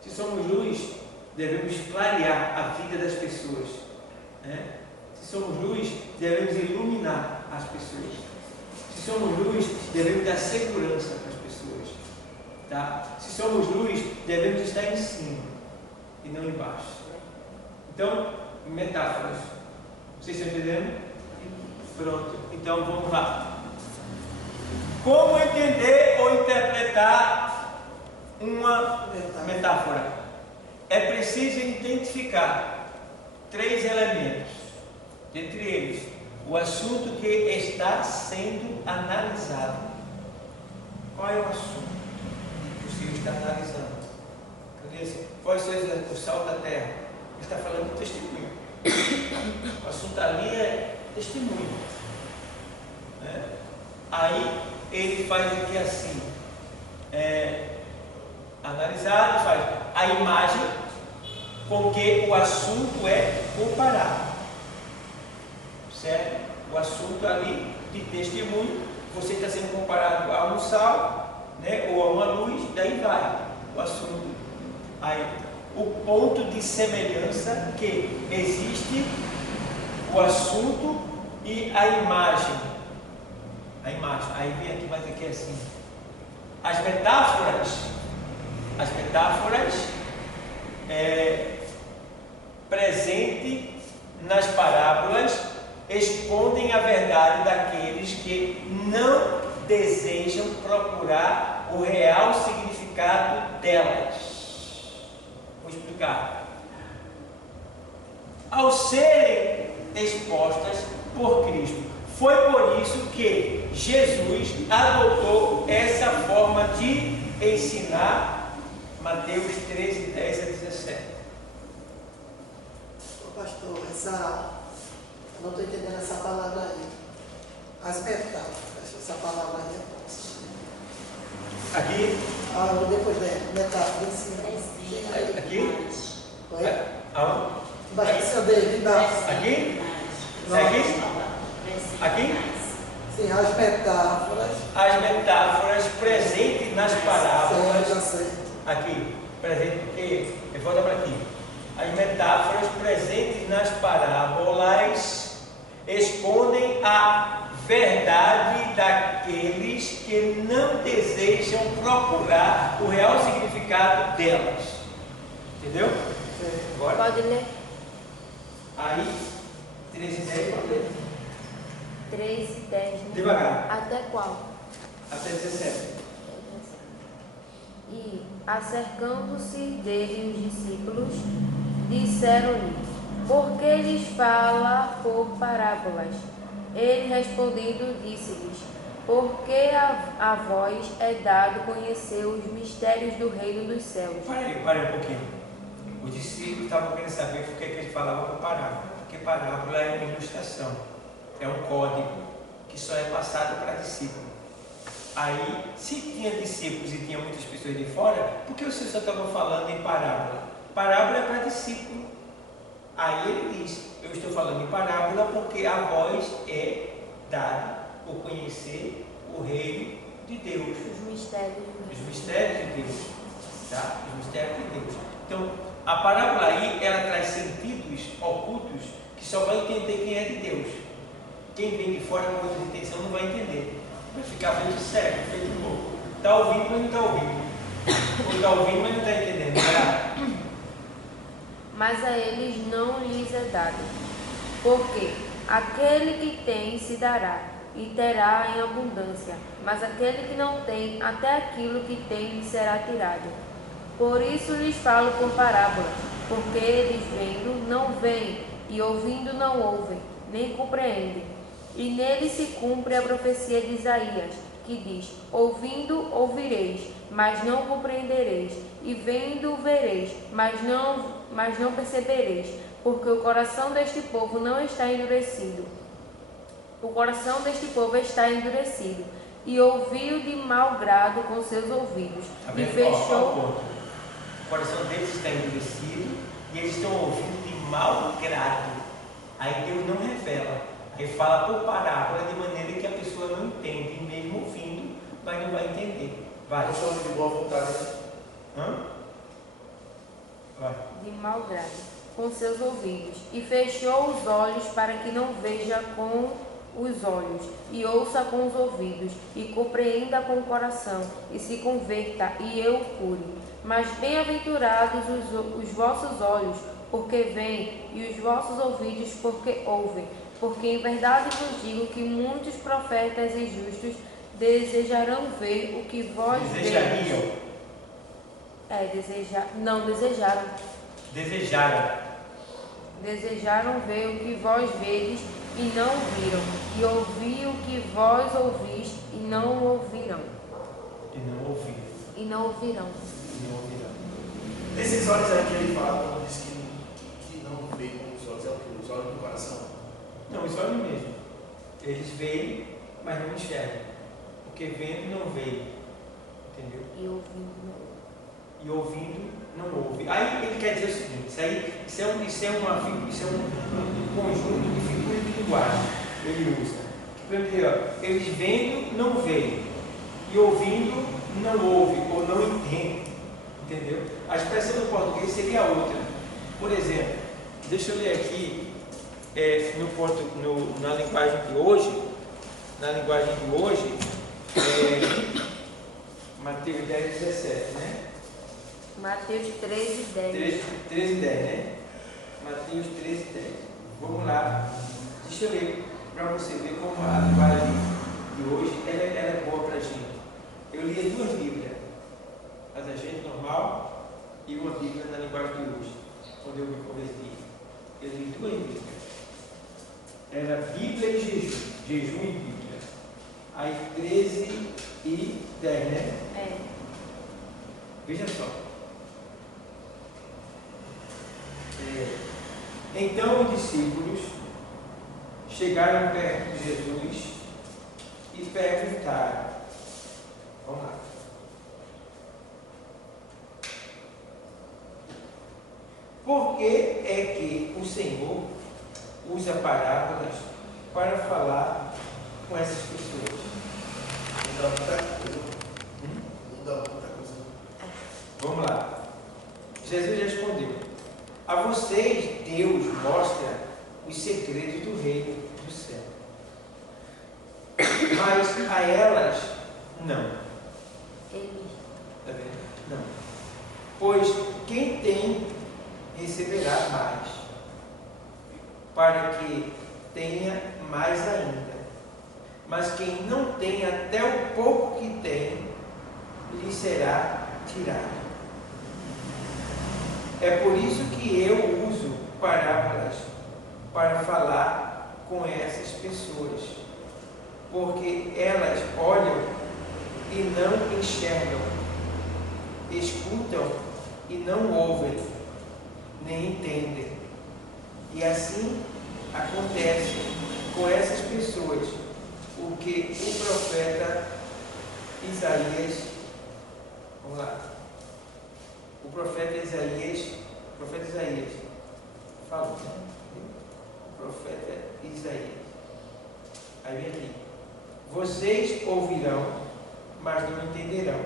Se somos luz, devemos clarear a vida das pessoas. Né? Se somos luz, devemos iluminar as pessoas. Se somos luz, devemos dar segurança para as pessoas. Tá? Se somos luz, devemos estar em cima e não embaixo. Então, metáforas. Vocês estão entendendo? Pronto. Então, vamos lá. Como entender ou interpretar uma metáfora? É preciso identificar 3 elementos. Dentre eles, o assunto que está sendo analisado. Qual é o assunto que o Senhor está analisando? Qual é o sal da terra? Ele está falando de testemunho. O assunto ali é testemunho. Né? Aí ele faz aqui assim, analisado, faz a imagem com que o assunto é comparado, certo? O assunto ali de testemunho, você está sendo comparado a um sal, né? Ou a uma luz, daí vai o assunto. Aí, o ponto de semelhança que existe o assunto e a imagem. Aí vem aqui, mas aqui é assim. As metáforas presentes nas parábolas escondem a verdade daqueles que não desejam procurar o real significado delas. Vou explicar. Ao serem expostas por Cristo, foi por isso que Jesus adotou essa forma de ensinar. Mateus 13, 10 a 17. Ô pastor, eu não estou entendendo essa palavra aí. As metáforas, essa palavra aí é Aqui? depois da metáfora em cima. Aqui? Oi? Aonde? Embaixo do seu dedo, embaixo. Aqui? Aqui? Aqui? Sim, as metáforas. As metáforas presentes nas parábolas. Já sei. Aqui, presente porque. Volta para aqui. As metáforas presentes nas parábolas escondem a verdade daqueles que não desejam procurar o real significado delas. Entendeu? Agora? Pode ler? Aí, 13 e 10, pode ler. 3 e 10. Né? Devagar. Até qual? Até 17. E, acercando-se dele os discípulos, disseram-lhe: por que lhes fala por parábolas? Ele respondendo disse-lhes: porque a vós é dado conhecer os mistérios do reino dos céus. Parei um pouquinho. Os discípulos estavam querendo saber por que ele falava por parábola. Porque parábola é uma ilustração, é um código que só é passado para discípulos. Aí, se tinha discípulos e tinha muitas pessoas de fora, por que vocês só estavam falando em parábola? Parábola é para discípulo. Aí ele diz: eu estou falando em parábola porque a vós é dado o conhecer o reino de Deus. Os mistérios. Os mistérios de Deus. Tá? Os mistérios de Deus. Então, a parábola aí, ela traz sentidos ocultos que só vai entender quem é de Deus. Quem vem de fora com outra intenção não vai entender. Vai ficar feito cego, feito louco. Está ouvindo, mas não está ouvindo. Ou está ouvindo, mas não está entendendo. Tá? Mas a eles não lhes é dado. Porque aquele que tem se dará, e terá em abundância. Mas aquele que não tem, até aquilo que tem lhe será tirado. Por isso lhes falo por parábolas, porque eles vendo não veem, e ouvindo não ouvem, nem compreendem. E nele se cumpre a profecia de Isaías, que diz: ouvindo ouvireis, mas não compreendereis, e vendo vereis, mas não percebereis, porque o coração deste povo não está endurecido. O coração deste povo está endurecido, e ouviu de mau grado com seus ouvidos, Tá e vendo? fechou. O coração deles está endurecido e eles estão ouvindo de mau grado. Aí Deus não revela. Ele fala por parábola de maneira que a pessoa não entende, e mesmo ouvindo, mas não vai entender. Vai. Não somos de boa vontade. Hã? Vai. De mau grado com seus ouvidos, e fechou os olhos para que não veja com os olhos, e ouça com os ouvidos, e compreenda com o coração, e se converta, e eu o cure. Mas bem-aventurados os vossos olhos, porque veem, e os vossos ouvidos, porque ouvem. Porque em verdade vos digo que muitos profetas e justos desejarão ver o que vós Desejariam. Não desejaram. Desejaram. Desejaram ver o que vós vedes e não viram, e ouvir o que vós ouvis e não ouvirão. E não ouviram. E não ouvirão. E não ouvirão. Esses olhos aí que ele fala, quando diz que não vê com os olhos, é o que? Os olhos do coração. Não, isso olha mesmo. Eles veem, mas não enxergam. Porque vendo não veem. Entendeu? E ouvindo não. E ouvindo não ouve. Aí ele quer dizer o seguinte, isso é um conjunto de figuras de linguagem que ele usa. Por exemplo, eles vendo não veem. E ouvindo não ouvem ou não entendem. Entendeu? A expressão no português seria outra. Por exemplo, deixa eu ler aqui na linguagem de hoje. Na linguagem de hoje, Mateus 10, 17, né? Mateus 13, 10. 13, 10, né? Mateus 13, 10. Vamos lá. Deixa eu ler para você ver como a linguagem de hoje ela é boa para a gente. Eu li as duas Bíblias, a da gente normal e uma Bíblia na linguagem de hoje, quando eu me converti. Eu li duas Bíblias. Era Bíblia e jejum. Jejum e Bíblia. Aí 13 e 10, né? É. Veja só. Então os discípulos chegaram perto de Jesus e perguntaram. Vamos lá. Por que é que o Senhor usa parábolas para falar com essas pessoas? Muda muita coisa. Muda muita coisa. Vamos lá. Jesus respondeu: a vocês Deus mostra os segredos do reino do céu, mas a elas não. Eles. Está vendo? Não. Pois quem tem receberá mais, para que tenha mais ainda. Mas quem não tem, até o pouco que tem, lhe será tirado. É por isso que eu uso parábolas para falar com essas pessoas, porque elas olham e não enxergam, escutam e não ouvem, nem entendem. E assim acontece com essas pessoas o que o profeta Isaías, vamos lá, o profeta Isaías falou, né? O profeta Isaías. Aí vem aqui: vocês ouvirão, mas não entenderão,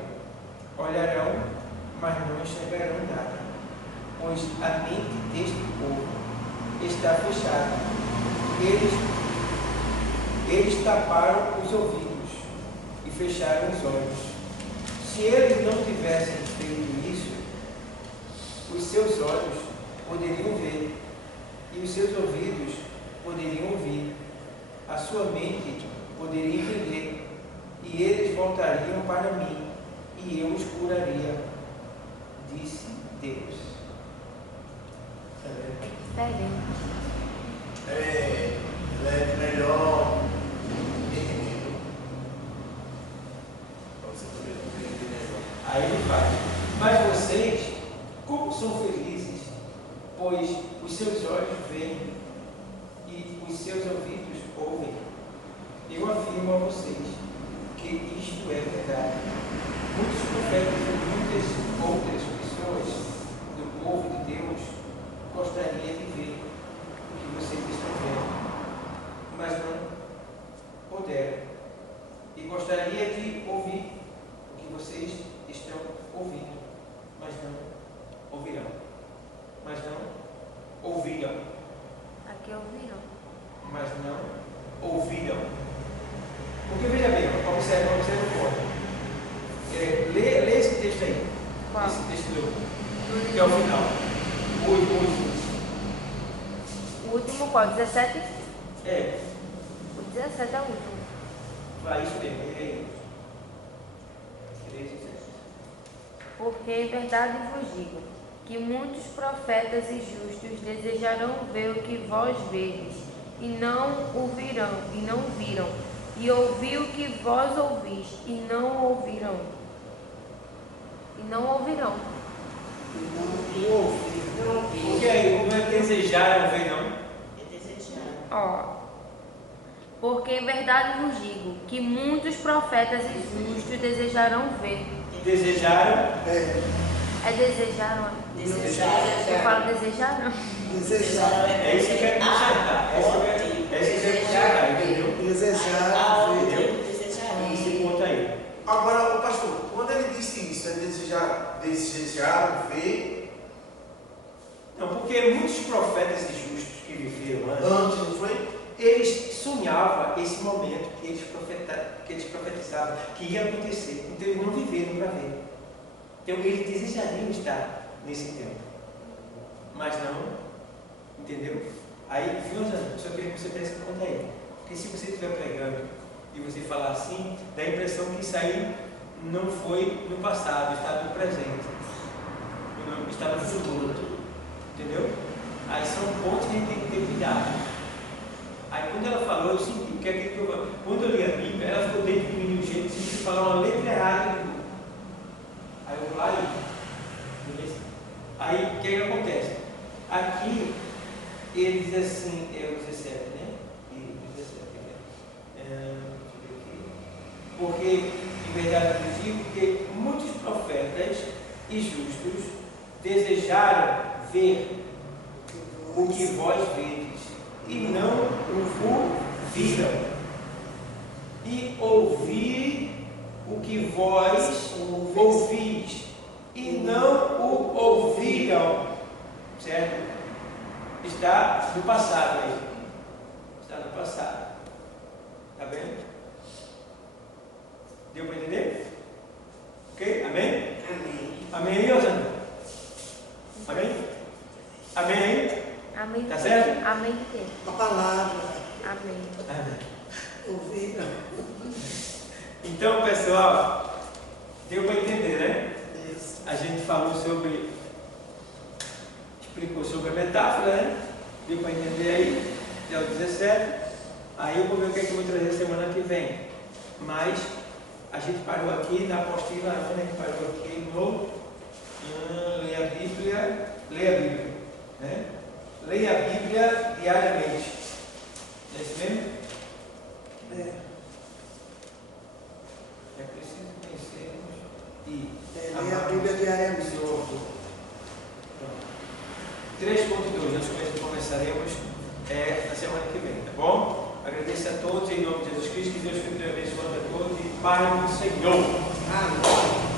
olharão, mas não enxergarão nada, pois a mente deste povo está fechada. Eles taparam os ouvidos e fecharam os olhos. Se eles não tivessem feito isso, os seus olhos poderiam ver e os seus ouvidos poderiam ouvir, a sua mente poderia entender, e eles voltariam para mim e eu os curaria, disse Deus. Diferente. É melhor entendimento. Para você poder entender melhor. Aí ele fala: mas vocês, como são felizes, pois os seus olhos veem e os seus ouvidos ouvem. Eu afirmo a vocês porque isto é verdade. Muitos profetas e muitas outras pessoas do povo de Deus gostariam de ver o que vocês estão vendo, mas não puderam. E gostaria de ouvir o que vocês estão ouvindo, mas não ouvirão. Mas não ouviram. Aqui ouviram. Mas não ouviram. Porque veja bem, observe o ponto. Lê esse texto aí. Qual? Esse texto que é o final. O último. O último qual? 17? É. O 17 é o último. Vai, isso mesmo. E aí? Porque em verdade vos digo que muitos profetas e justos desejarão ver o que vós vedes, e não o virão, e não viram, e ouvir o que vós ouvis, e não ouvirão. E não ouvirão. Porque aí não é desejar ver, não? É desejar. Ó. Porque em verdade vos digo que muitos profetas e justos desejarão ver. Desejaram. É desejaram? Desejar Eu falo desejaram. Desejar. É isso que eu quero consertar. É isso que eu quero consertar, entendeu? Desejar. Entendeu? Desejar. Esse ponto aí. Agora, o pastor, quando ele disse isso, é desejar ver Não, porque muitos profetas e justos que viveram antes, não foi? eles sonhavam esse momento que eles profetizavam que ia acontecer. Então eles não viveram para ver. Então eles desejariam estar nesse tempo. Mas não, entendeu? Aí, viu, Zana? Só queria que você preste conta aí. Porque se você estiver pregando e você falar assim, dá a impressão que isso aí não foi no passado, está no presente. Não, está no futuro. Entendeu? Aí são pontos que a gente tem que ter cuidado. Aí quando ela falou, eu senti, porque aquilo que quando eu li a Bíblia, ela ficou dentro de mim de um jeito de falar uma letra errada. Aí eu vou lá e. Aí o que acontece? Aqui ele diz assim, é o 17, né? E o 17, porque, em verdade, eu digo que muitos profetas e justos desejaram ver o que vós vedes e não o viram, e ouvir o que vós ouvis e não o ouviram, certo? Está no passado aí, está no passado, está bem? Deu para entender? Ok? Amém? Amém. Amém, Osana? Amém? Amém? Amém. Tá certo? Amém de quê? A palavra. Amém. Ouviram. Então, pessoal, deu para entender, né? Isso. A gente falou explicou sobre a metáfora, né? Deu para entender aí, até o 17. Aí eu vou ver o que é que eu vou trazer semana que vem. Mas a gente parou aqui na apostila, a gente parou aqui no Leia a Bíblia, né? Leia a Bíblia diariamente. É isso mesmo? É preciso conhecermos e Leia a Bíblia diariamente. 3.2, nós começaremos na semana que vem, tá bom? Agradeço a todos em nome de Jesus Cristo, que Deus continue abençoando a todos e Pai do Senhor. Amém.